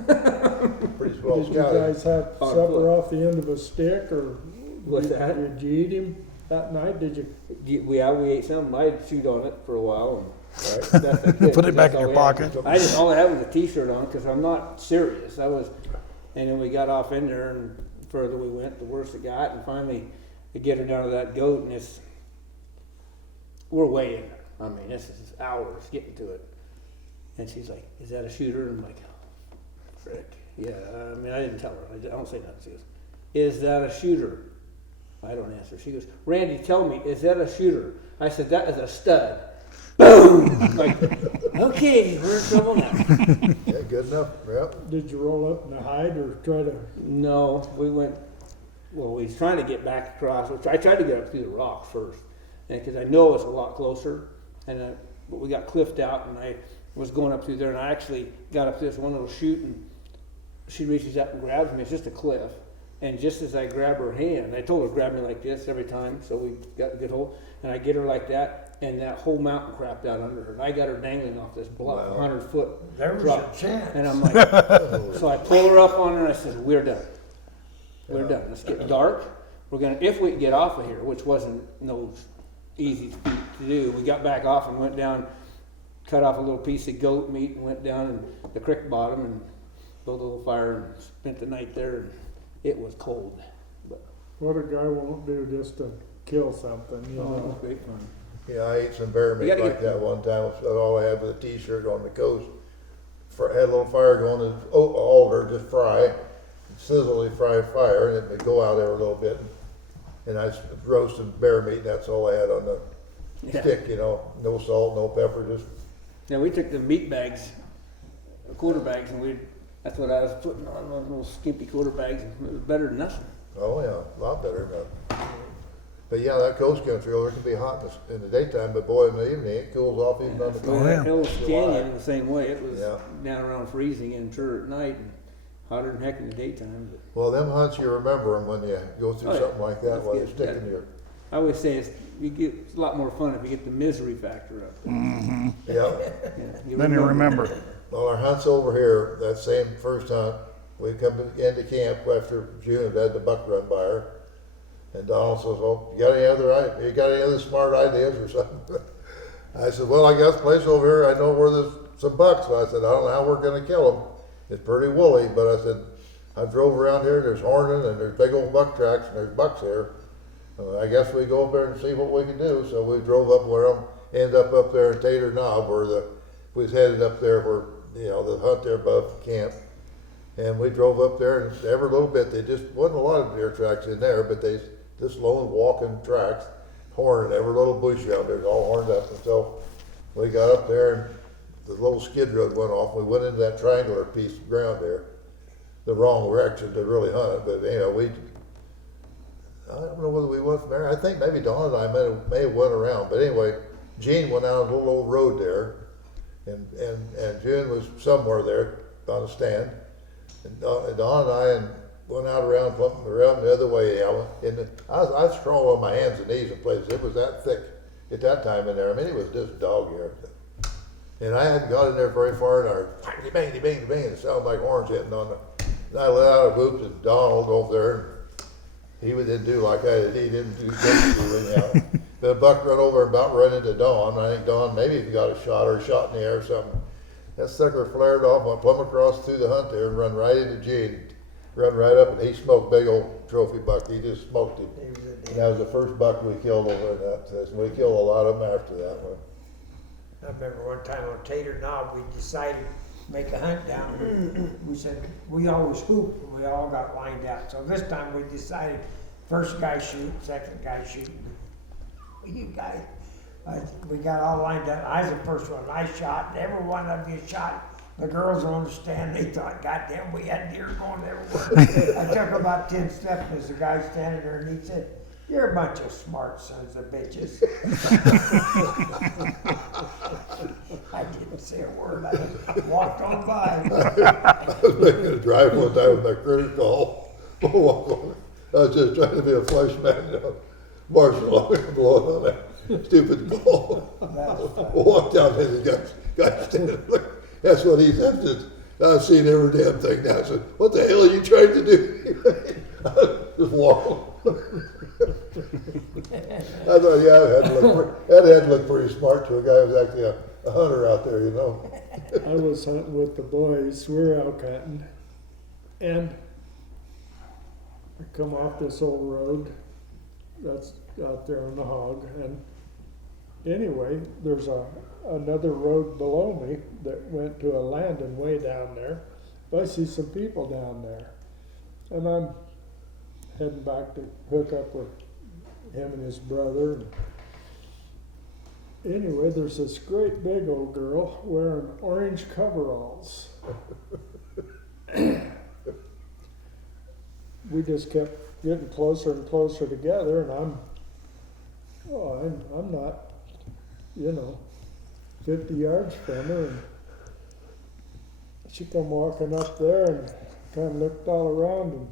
Pretty swell Did you scouted. guys have On supper foot. off the end of a stick, or What's that? did you eat him that night? Did you? We ate something. I chewed on it for a while. Right. And that's Put it back that's in your all we had. pocket. All I had was a T-shirt on because I'm not serious. And then we got off in there, and the further we went, the worse it got. And finally, we get her down to that goat, and we're way in there. I mean, this is hours getting to it. And she's like, "Is that a shooter?" And I'm like, "Oh, frick, yeah." I mean, I didn't tell her. I don't say nothing. She goes, "Is that a shooter?" I don't answer. She goes, "Randy, tell me, is that a shooter?" I said, "That is a stud." Boom! Like, okay, we're in trouble now. Yeah, good enough. Yep. Did you roll up in a hide or try to? No, we went. Well, we was trying to get back across. Which I tried to get up through the rocks first, because I know it's a lot closer. But we got cliffed out, and I was going up through there, and I actually got up this one little chute, and she reaches up and grabs me. It's just a cliff, And just as I grab her hand, I told her to grab me like this every time, so we got a good hold. And I get her like that, and that whole mountain crapped out under her. And I got her dangling off this bluff, Wow. 100-foot There was drop. a chance. And I'm like, so I pull her up on her and I said, we're done. We're done. Let's get dark. We're gonna, if we can get off of here, which wasn't no easy to do. We got back off and went down, cut off a little piece of goat meat and went down in the creek bottom and built a little fire and spent the night there. And it was cold. But What a guy won't do just to kill something, you it was know. great fun. Yeah, I ate some bear meat You gotta like that one time. That's all I had was a t-shirt on the coast. Had a little fire going, and alder, just fry, sizzly fire, and it would go out there a little bit. And I roasted bear meat, and that's all I had on the Yeah. stick, you know. No salt, no pepper, just, Yeah, we took the meat bags, quarter bags, and that's what I was putting on those little skimpy quarter bags. It was better than nothing. oh yeah, a lot better. But yeah, that coast country, it can be hot in the daytime, but boy, in the evening, it cools off even on the So yeah. that Hell's July. Canyon the same way. It was Yeah. down around freezing and sure at night and hotter than heck in the daytime. But Well, them hunts, you remember them when you go through Oh, yeah. something like that That's while you're good. sticking your, I always say it's a lot more fun if you get the misery factor up. yeah. Yeah, Then you remember. Well, our hunts over here, that same first hunt, we come into camp after June had the buck run by her. And Donald says, well, you got any other smart ideas or something? I said, well, I got a place over here, I know where there's some bucks. So I said, I don't know how we're gonna kill them. It's pretty woolly, but I said, I drove around here, there's horning and there's big old buck tracks and there's bucks here. I guess we go up there and see what we can do. So we drove up where end up there in Tater Knob where we was headed up there where, you know, the hunt there above the camp. And we drove up there and every little bit, they just, wasn't a lot of deer tracks in there, but they just lone walking tracks, horning every little bush out there, all horned up until we got up there and the little skid road went off. We went into that triangular piece of ground there, the wrong direction to really hunt it, but you know, I don't know whether we went from there. I think maybe Dawn and I may have went around, but anyway, Gene went out on a little old road there, and June was somewhere there on a stand, and Dawn and I went out around the other way. I was crawling on my hands and knees in places. It was that thick at that time in there. I mean, it was just dog hair. And I hadn't got in there very far, and I heard bang, bang, bang, bang, and it sounded like horns hitting on the. And I let out a whoop, and Donald over there. He didn't do like I did. He didn't do anyhow. The buck run over and about run into Dawn. I think Dawn maybe he got a shot or a shot in the air or something. That sucker flared off, went plumb across through the hunt there and run right into Gene. Run right up, and he smoked big old trophy buck. He just smoked him. And that was the first buck we killed over in that place. We killed a lot of them after that one. I remember one time on Tater Knob, we decided to make a hunt down there. We said, we always hoop, and we all got lined out. So this time we decided, first guy shoot, second guy shoot. You guys, we got all lined up. I was the first one. I shot, and every one of you shot. The girls on the stand, they thought, goddamn, we had deer going everywhere. I took about 10 steps, and there's a guy standing there, and he said, you're a bunch of smart sons of bitches. I didn't say a word. I walked on by. I was making a drive one time with my critter call. I was just trying to be a flesh man, you know. Marshall, I'm blowing on that stupid call. Walked down there, the guy standing there. That's what he said. I've seen every damn thing now. I said, what the hell are you trying to do? Just walk. I thought, yeah, that had to look pretty smart to a guy who was actually a hunter out there, you know. I was hunting with the boys, we were elk hunting, and I come off this old road that's out there on the hog, and anyway, there's another road below me that went to a landing way down there. I see some people down there, and I'm heading back to hook up with him and his brother. And anyway, there's this great big old girl wearing orange coveralls. We just kept getting closer and closer together, and I'm not, 50 yards from her, and she come walking up there and kind of looked all around, and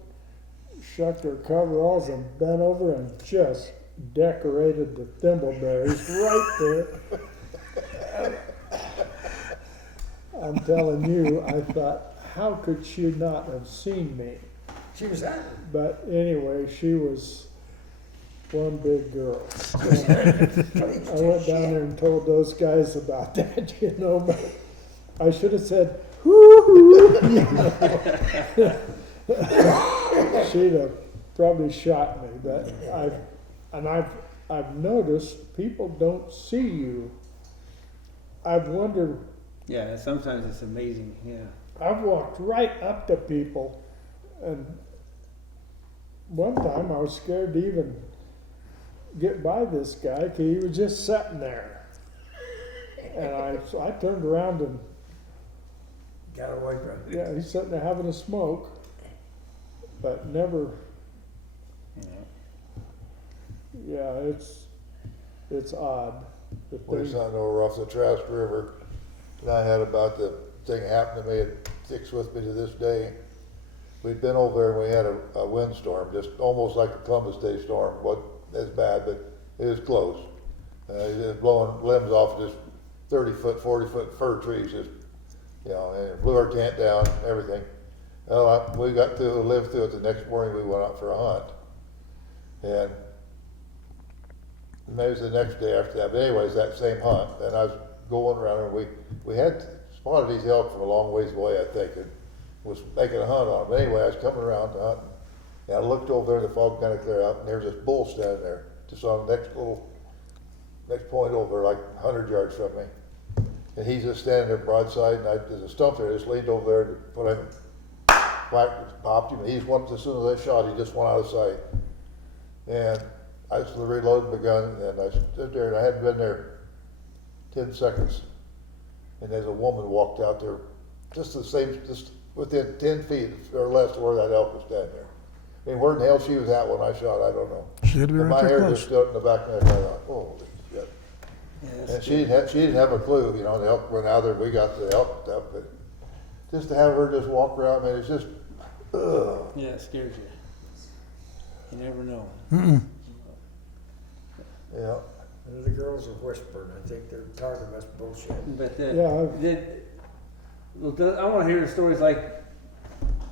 shucked her coveralls and bent over and just decorated the thimbleberries right there. I'm telling you, I thought, how could she not have seen me? She was happy. But anyway, she was one big girl. I went down there and told those guys about that, you know, but I should have said, whoo, you know. She'd have probably shot me, but I've noticed people don't see you. I've wondered, Yeah, sometimes it's amazing, yeah. I've walked right up to people, and one time I was scared to even get by this guy because he was just sitting there. And so I turned around and, Got away from it. yeah, he's sitting there having a smoke, but never, yeah, it's odd. The We thing- sat over off the Trask River, and I had about the thing happen to me, it sticks with me to this day. We'd been over there and we had a windstorm, just almost like a Columbus Day storm. Wasn't as bad, but it was close. It was blowing limbs off just 30-foot, 40-foot fir trees, just, you know, and it blew our tent down, everything. Well, we got through, lived through it. The next morning we went out for a hunt. And maybe it was the next day after that, but anyways, that same hunt, and I was going around and we had spotted these elk from a long ways away, I think, and was making a hunt on them. But anyway, I was coming around to hunt, and I looked over there, the fog kind of cleared out, and there was this bull standing there, just on the next point over, like 100 yards from me. And he's just standing there broadside, and there's a stump there, I just leaned over there to put him, whacked, popped him, and he's one, as soon as I shot, he just went out of sight. And I just reloaded my gun, and I stood there, and I hadn't been there 10 seconds. And there's a woman walked out there, just within 10 feet or less of where that elk was standing there. I mean, where in the hell she was at when I shot, I don't know. She had to be And right my there hair close. just stood up in the back of my head, and I thought, holy shit. Yeah, And she didn't have a clue, you know, the elk went out there, we got the elk stuff, but just to have her just walk around, man, it's just, ugh. yeah, it scares you. You never know. Yeah. And the girls are whispering. I think they're tired of us bullshit. But Yeah. I want to hear the stories like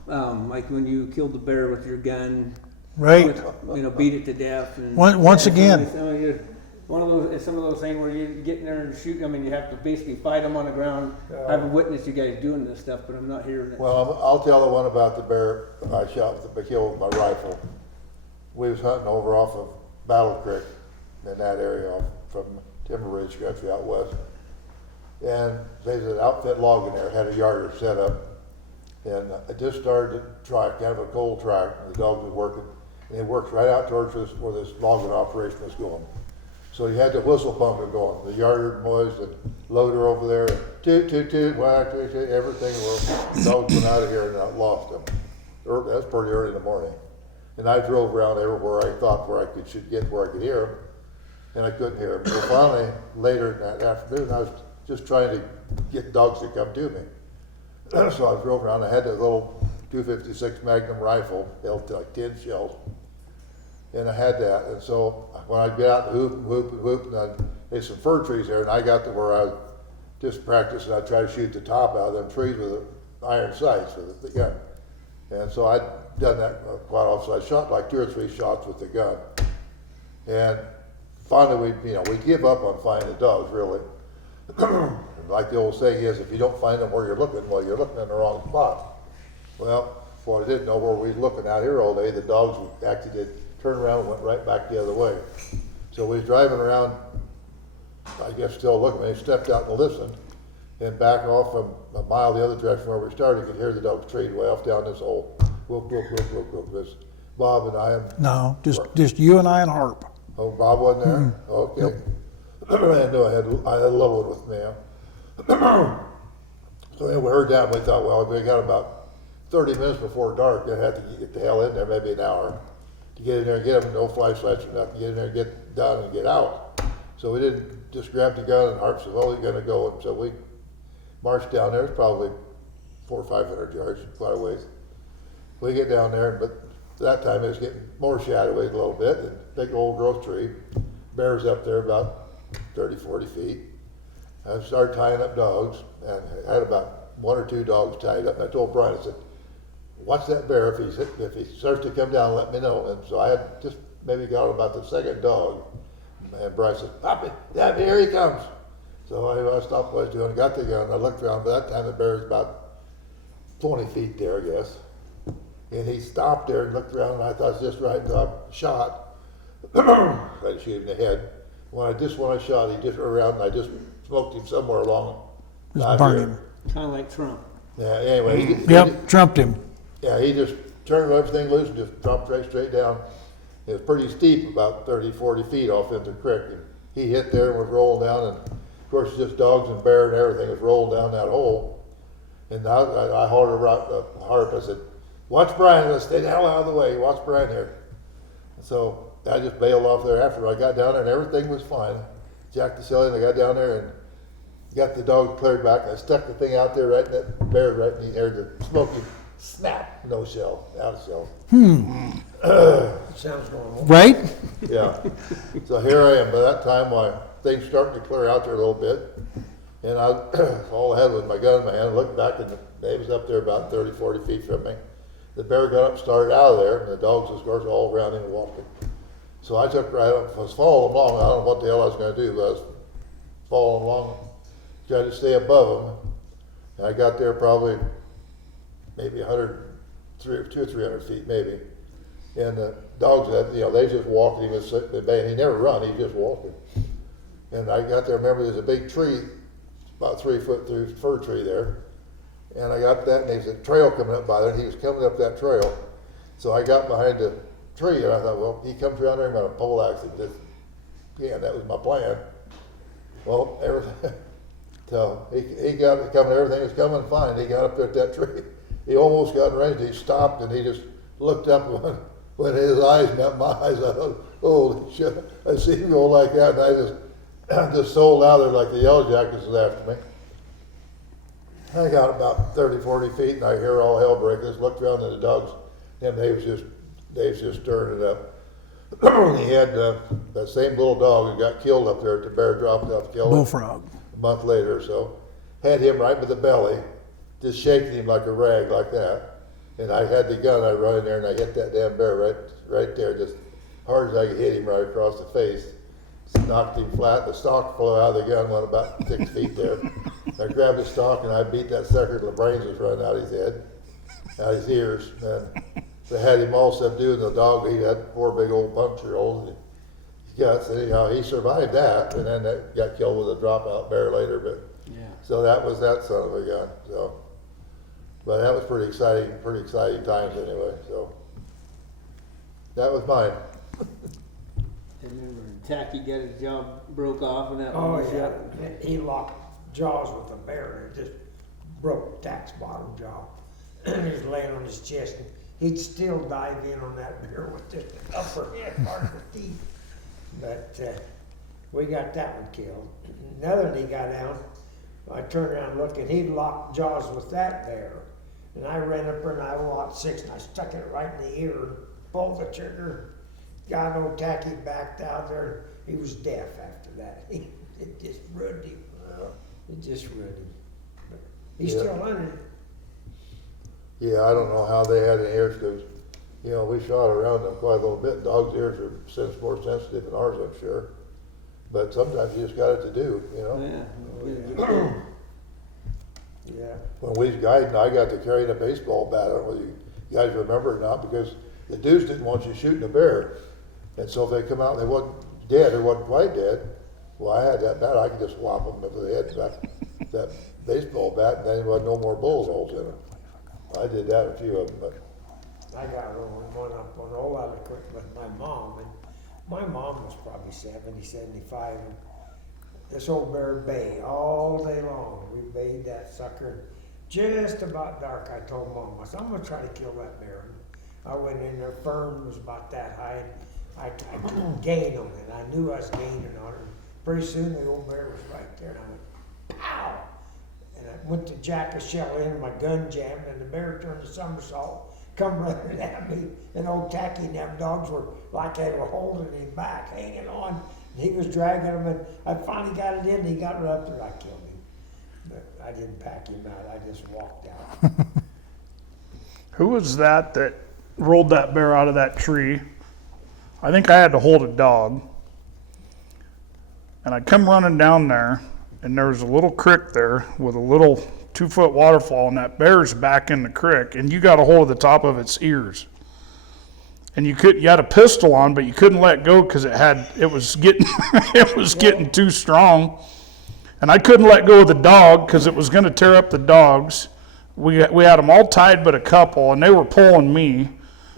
when you killed the bear with your gun, Right. you know, beat it to death. And Once again. Some of those things where you get in there and shoot. I mean, you have to basically fight them on the ground. I have a witness you guys doing this stuff, but I'm not hearing it. Well, I'll tell the one about the bear I shot with the kill with my rifle. We was hunting over off of Battle Creek in that area from Timber Ridge country out west. And there's an outfit log in there, had a yarder set up. And I just started to track, kind of a cold track, and the dogs was working. And it worked right out towards where this logging operation was going. So you had the whistle bunker going, the yarder boys, the loader over there, toot, toot, toot, whack, toot, toot, everything. Well, the dogs went out of here and I lost them. That's pretty early in the morning. And I drove around everywhere I thought where I should get where I could hear them, and I couldn't hear them. So finally, later in that afternoon, I was just trying to get dogs to come to me. So I drove around. I had this little 256 Magnum rifle, held like 10 shells, and I had that. And so when I'd get out and hoop and whoop and whoop, and there's some fir trees there, and I got to where I was just practicing. I'd try to shoot the top out of them trees with an iron sights with the gun. And so I'd done that quite often. So I shot like 2 or 3 shots with the gun. And finally, we give up on finding the dogs, really. Like the old saying is, if you don't find them where you're looking, well, you're looking in the wrong spot. Well, what I didn't know, where we was looking out here all day, the dogs actually did turn around and went right back the other way. So we was driving around, I guess still looking, and he stepped out and listened, and back off from a mile the other direction where we started, you could hear the dogs treed way off down this hole. Whoop, whoop, whoop, whoop, whoop. This Bob and I. No, just you and I and Harp. Oh, Bob wasn't there? Okay. I knew I had a little one with me. So anyway, we heard that and we thought, well, we got about 30 minutes before dark. I had to get the hell in there, maybe an hour, to get in there and get them. No flashlights or nothing. Get in there and get done and get out. So we didn't just grab the gun and Harp said, well, we're going to go. And so we marched down there. It's probably 400 or 500 yards, quite a ways. We get down there, but that time it was getting more shadowy a little bit, and big old growth tree. Bears up there about 30, 40 feet. I started tying up dogs, and I had about 1 or 2 dogs tied up. And I told Brian, I said, watch that bear. If he starts to come down, let me know. And so I had just maybe got about the second dog. And Brian said, Poppy, Dad, here he comes. So I stopped what I was doing, got the gun. I looked around. By that time, the bear was about 20 feet there, I guess. And he stopped there and looked around, and I thought it was just right. And I shot. I shoot him in the head. When I shot, he just ran around, and I just smoked him somewhere along. Just burn him. Kind of like Trump. Yeah, anyway. Yep, trumped him. Yeah, he just turned everything loose and just dropped right straight down. It was pretty steep, about 30, 40 feet off into the creek. And he hit there and was rolling down, and of course just dogs and bear and everything was rolling down that hole. And I hollered around the harp. I said, watch Brian, let's stay the hell out of the way, watch Brian here. And so I just bailed off there after I got down there, and everything was fine. Jacked the celly, and I got down there and got the dog cleared back, and I stuck the thing out there right in that bear, right in the air, the smoky snap, no shell, out of shell. Sounds normal. Right? Yeah. So here I am. By that time, my thing's starting to clear out there a little bit. And all I had was my gun in my hand. I looked back, and they was up there about 30, 40 feet from me. The bear got up, started out of there, and the dogs, of course, all around him walking. So I took right up, I was following along. I don't know what the hell I was going to do, but I was following along, trying to stay above them. And I got there probably maybe 200 or 300 feet, maybe. And the dogs, they just walked. He was sitting at bay, and he never run. He just walking. And I got there. Remember, there's a big tree, about 3 foot through fir tree there. And I got that, and there's a trail coming up by there. And he was coming up that trail. So I got behind the tree, and I thought, well, he comes around there, I'm going to pole axe it. Yeah, that was my plan. Well, everything. So he got it coming. Everything was coming fine. He got up there at that tree. He almost got in range. He stopped, and he just looked up, and when his eyes met my eyes, I thought, holy shit, I see him go like that, and I just sold out there like the Yellow Jackets was after me. I got about 30, 40 feet, and I hear all hell break loose. Looked around, and the dogs, and they was just stirring it up. He had that same little dog who got killed up there at the bear dropped off, killed him. Bullfrog. A month later or so. Had him right by the belly, just shaking him like a rag like that. And I had the gun, I run in there and I hit that damn bear right there, just hard as I could hit him right across the face. Just knocked him flat. The stock flew out of the gun, went about 6 feet there. I grabbed the stock and I beat that sucker till the brains was running out of his head, out of his ears. And they had him all subdued, and the dog, he had 4 big old puncture holes in his guts. Anyhow, he survived that, and then that got killed with a dropout bear later. But Yeah. so that was that son of a gun. So. But that was pretty exciting times anyway, so. That was mine. I remember Tacky got his jaw broke off and that Oh, one was yeah, shut. he locked jaws with a bear, and it just broke Tack's bottom jaw. He was laying on his chest, and he'd still dive in on that bear with just the upper head part of the teeth. But we got that one killed. Another one he got down, I turned around and looked, and he'd locked jaws with that bear. And I ran up there and I walked 6 and I stuck it right in the ear and pulled the trigger. God, old Tacky backed out there. He was deaf after that. It just ruined him. It just ruined him. But he's Yeah. still hunting. Yeah, I don't know how they had an ears, because, we shot around them quite a little bit. Dogs' ears are more sensitive than ours, I'm sure. But sometimes you just got it to do, Yeah. Yeah. When we was guiding, I got to carrying a baseball bat. I don't know whether you guys remember or not, because the dudes didn't want you shooting a bear. And so if they come out and they wasn't dead or wasn't quite dead, well, I had that bat. I could just whop them over the head with that baseball bat, and then there wasn't no more bullet holes in it. I did that, a few of them, but I got one up on Old Aliquip with my mom, and my mom was probably 70, 75, and this old bear bay all day long. We bayed that sucker. Just about dark, I told Mom, I said, I'm gonna try to kill that bear. I went in there, fern was about that high, and I couldn't gain on it. I knew I was gaining on it. Pretty soon the old bear was right there, and I went, pow! And I went to jack a shell in, my gun jammed, and the bear turned a somersault come running at me, and old Tacky and them dogs were like they were holding him back, hanging on. And he was dragging them, and I finally got it in, and he got right up there, I killed him. But I didn't pack him out, I just walked out. Who was that rolled that bear out of that tree? I think I had to hold a dog. And I come running down there, and there's a little creek there with a little 2-foot waterfall, and that bear's back in the creek, and you got a hold of the top of its ears. And you had a pistol on, but you couldn't let go because it was getting getting too strong. And I couldn't let go of the dog because it was going to tear up the dogs. We had them all tied but a couple, and they were pulling me.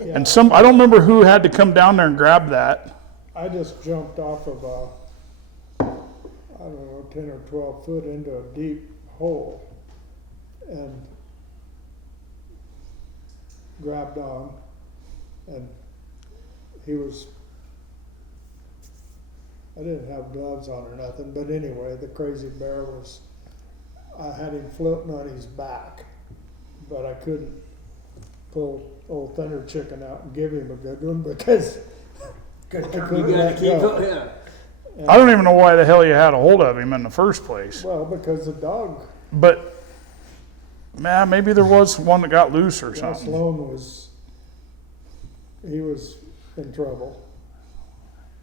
Yeah. And I don't remember who had to come down there and grab that. I just jumped off of I don't know, 10 or 12 foot into a deep hole and grabbed on, and I didn't have gloves on or nothing, but anyway, the crazy bear I had him floating on his back, but I couldn't pull old Thunder Chicken out and give him a good one because I couldn't let go. Yeah. I don't even know why the hell you had a hold of him in the first place. Well, because the dog, But, man, maybe there was one that got loose or Ross something. Sloan he was in trouble.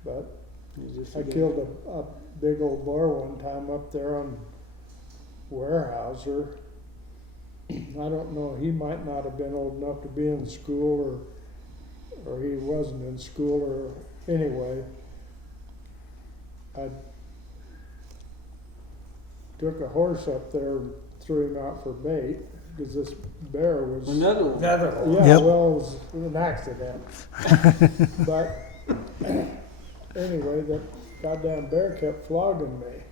But I killed a big old boar one time up there on Weyerhaeuser. I don't know, he might not have been old enough to be in school, or he wasn't in school, or anyway. I took a horse up there and threw him out for bait because this bear was. Another one. Another one. Yeah, Yep. well, it was an accident. But anyway, that goddamn bear kept flogging me.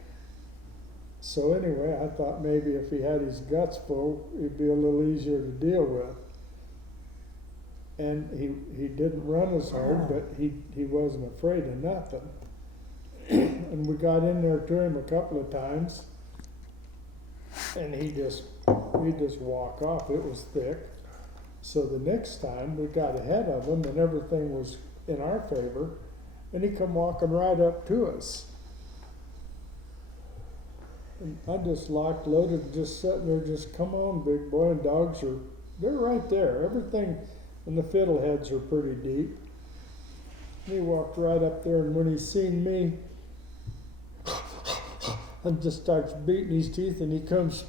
So anyway, I thought maybe if he had his guts full, it'd be a little easier to deal with. And he didn't run as hard, but he wasn't afraid of nothing. And we got in there to him a couple of times, and he'd just walk off. It was thick. So the next time we got ahead of him, and everything was in our favor, and he come walking right up to us. And I just locked, loaded, just sitting there, just come on, big boy. And dogs they're right there. Everything, and the fiddleheads are pretty deep. And he walked right up there, and when he seen me, and just starts beating his teeth, and he comes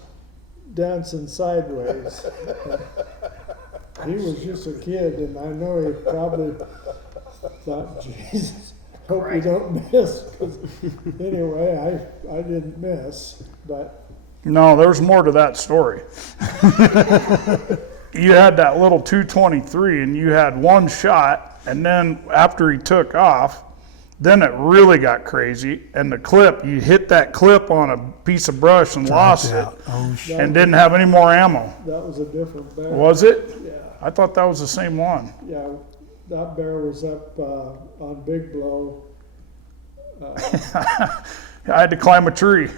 dancing sideways. He was just a kid, and I know he probably thought, Jesus, hope you don't miss. 'Cause anyway, I didn't miss, but No, there's more to that story. You had that little 223, and you had one shot, and then after he took off, then it really got crazy, and the clip, you hit that clip on a piece of brush and lost it, out. Oh, shit. and didn't have any more ammo. that was a different bear. Was it? Yeah, I thought that was the same one. yeah. That bear was up on Big Blow. I had to climb a tree.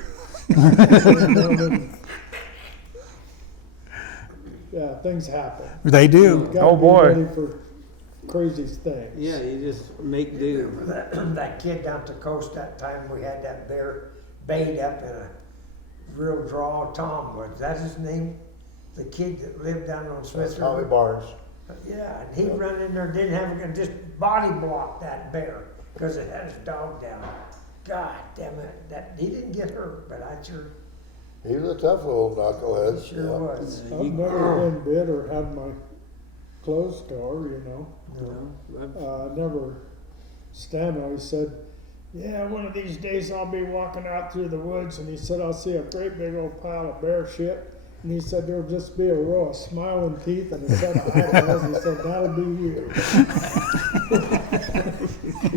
Yeah, things happen. They do. You gotta Oh, boy. be ready for crazy things. Yeah, you just make do. Remember that kid down at the coast that time we had that bear bait up in a real draw. Tom, was that his name? The kid that lived down on Smith Tommy River. Barnes. Yeah, and he run in there, didn't have a just body blocked that bear because it had his dog down. God damn it, that he didn't get hurt, but I sure He was a tough little knucklehead. sure yeah. was. I've never been bit or had my clothes tore, you know. Never. Stan always said, yeah, one of these days I'll be walking out through the woods, and he said, I'll see a great big old pile of bear shit. And he said, there'll just be a row of smiling teeth and a set of eyeballs. He said, that'll be you.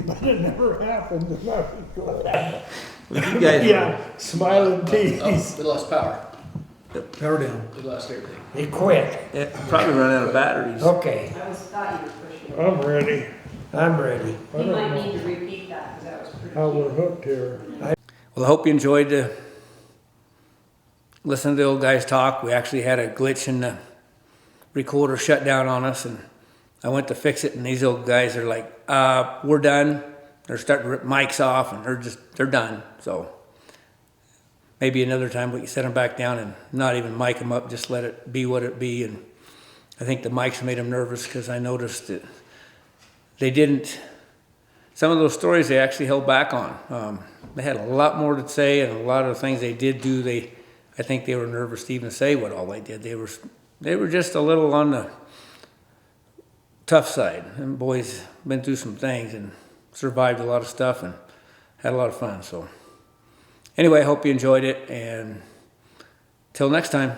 But it never happened. And I was glad. You guys, Yeah, smiling teeth. Oh, we lost power. power down. We lost everything. He quit. Yeah, probably run out of batteries. Okay, I thought you were pushing. I'm ready. I'm ready. I You don't might know need to repeat that, because that was pretty how we're cute. hooked here. Well, I hope you enjoyed listening to the old guys talk. We actually had a glitch in the recorder shut down on us, and I went to fix it, and these old guys are like, we're done. They're starting to rip mics off, and they're done. So maybe another time we can set them back down and not even mic them up, just let it be what it be. And I think the mics made them nervous because I noticed that they didn't, some of those stories they actually held back on. They had a lot more to say, and a lot of the things they did do, I think they were nervous to even say what all they did. They were just a little on the tough side. And boys been through some things and survived a lot of stuff and had a lot of fun. So anyway, I hope you enjoyed it, and till next time.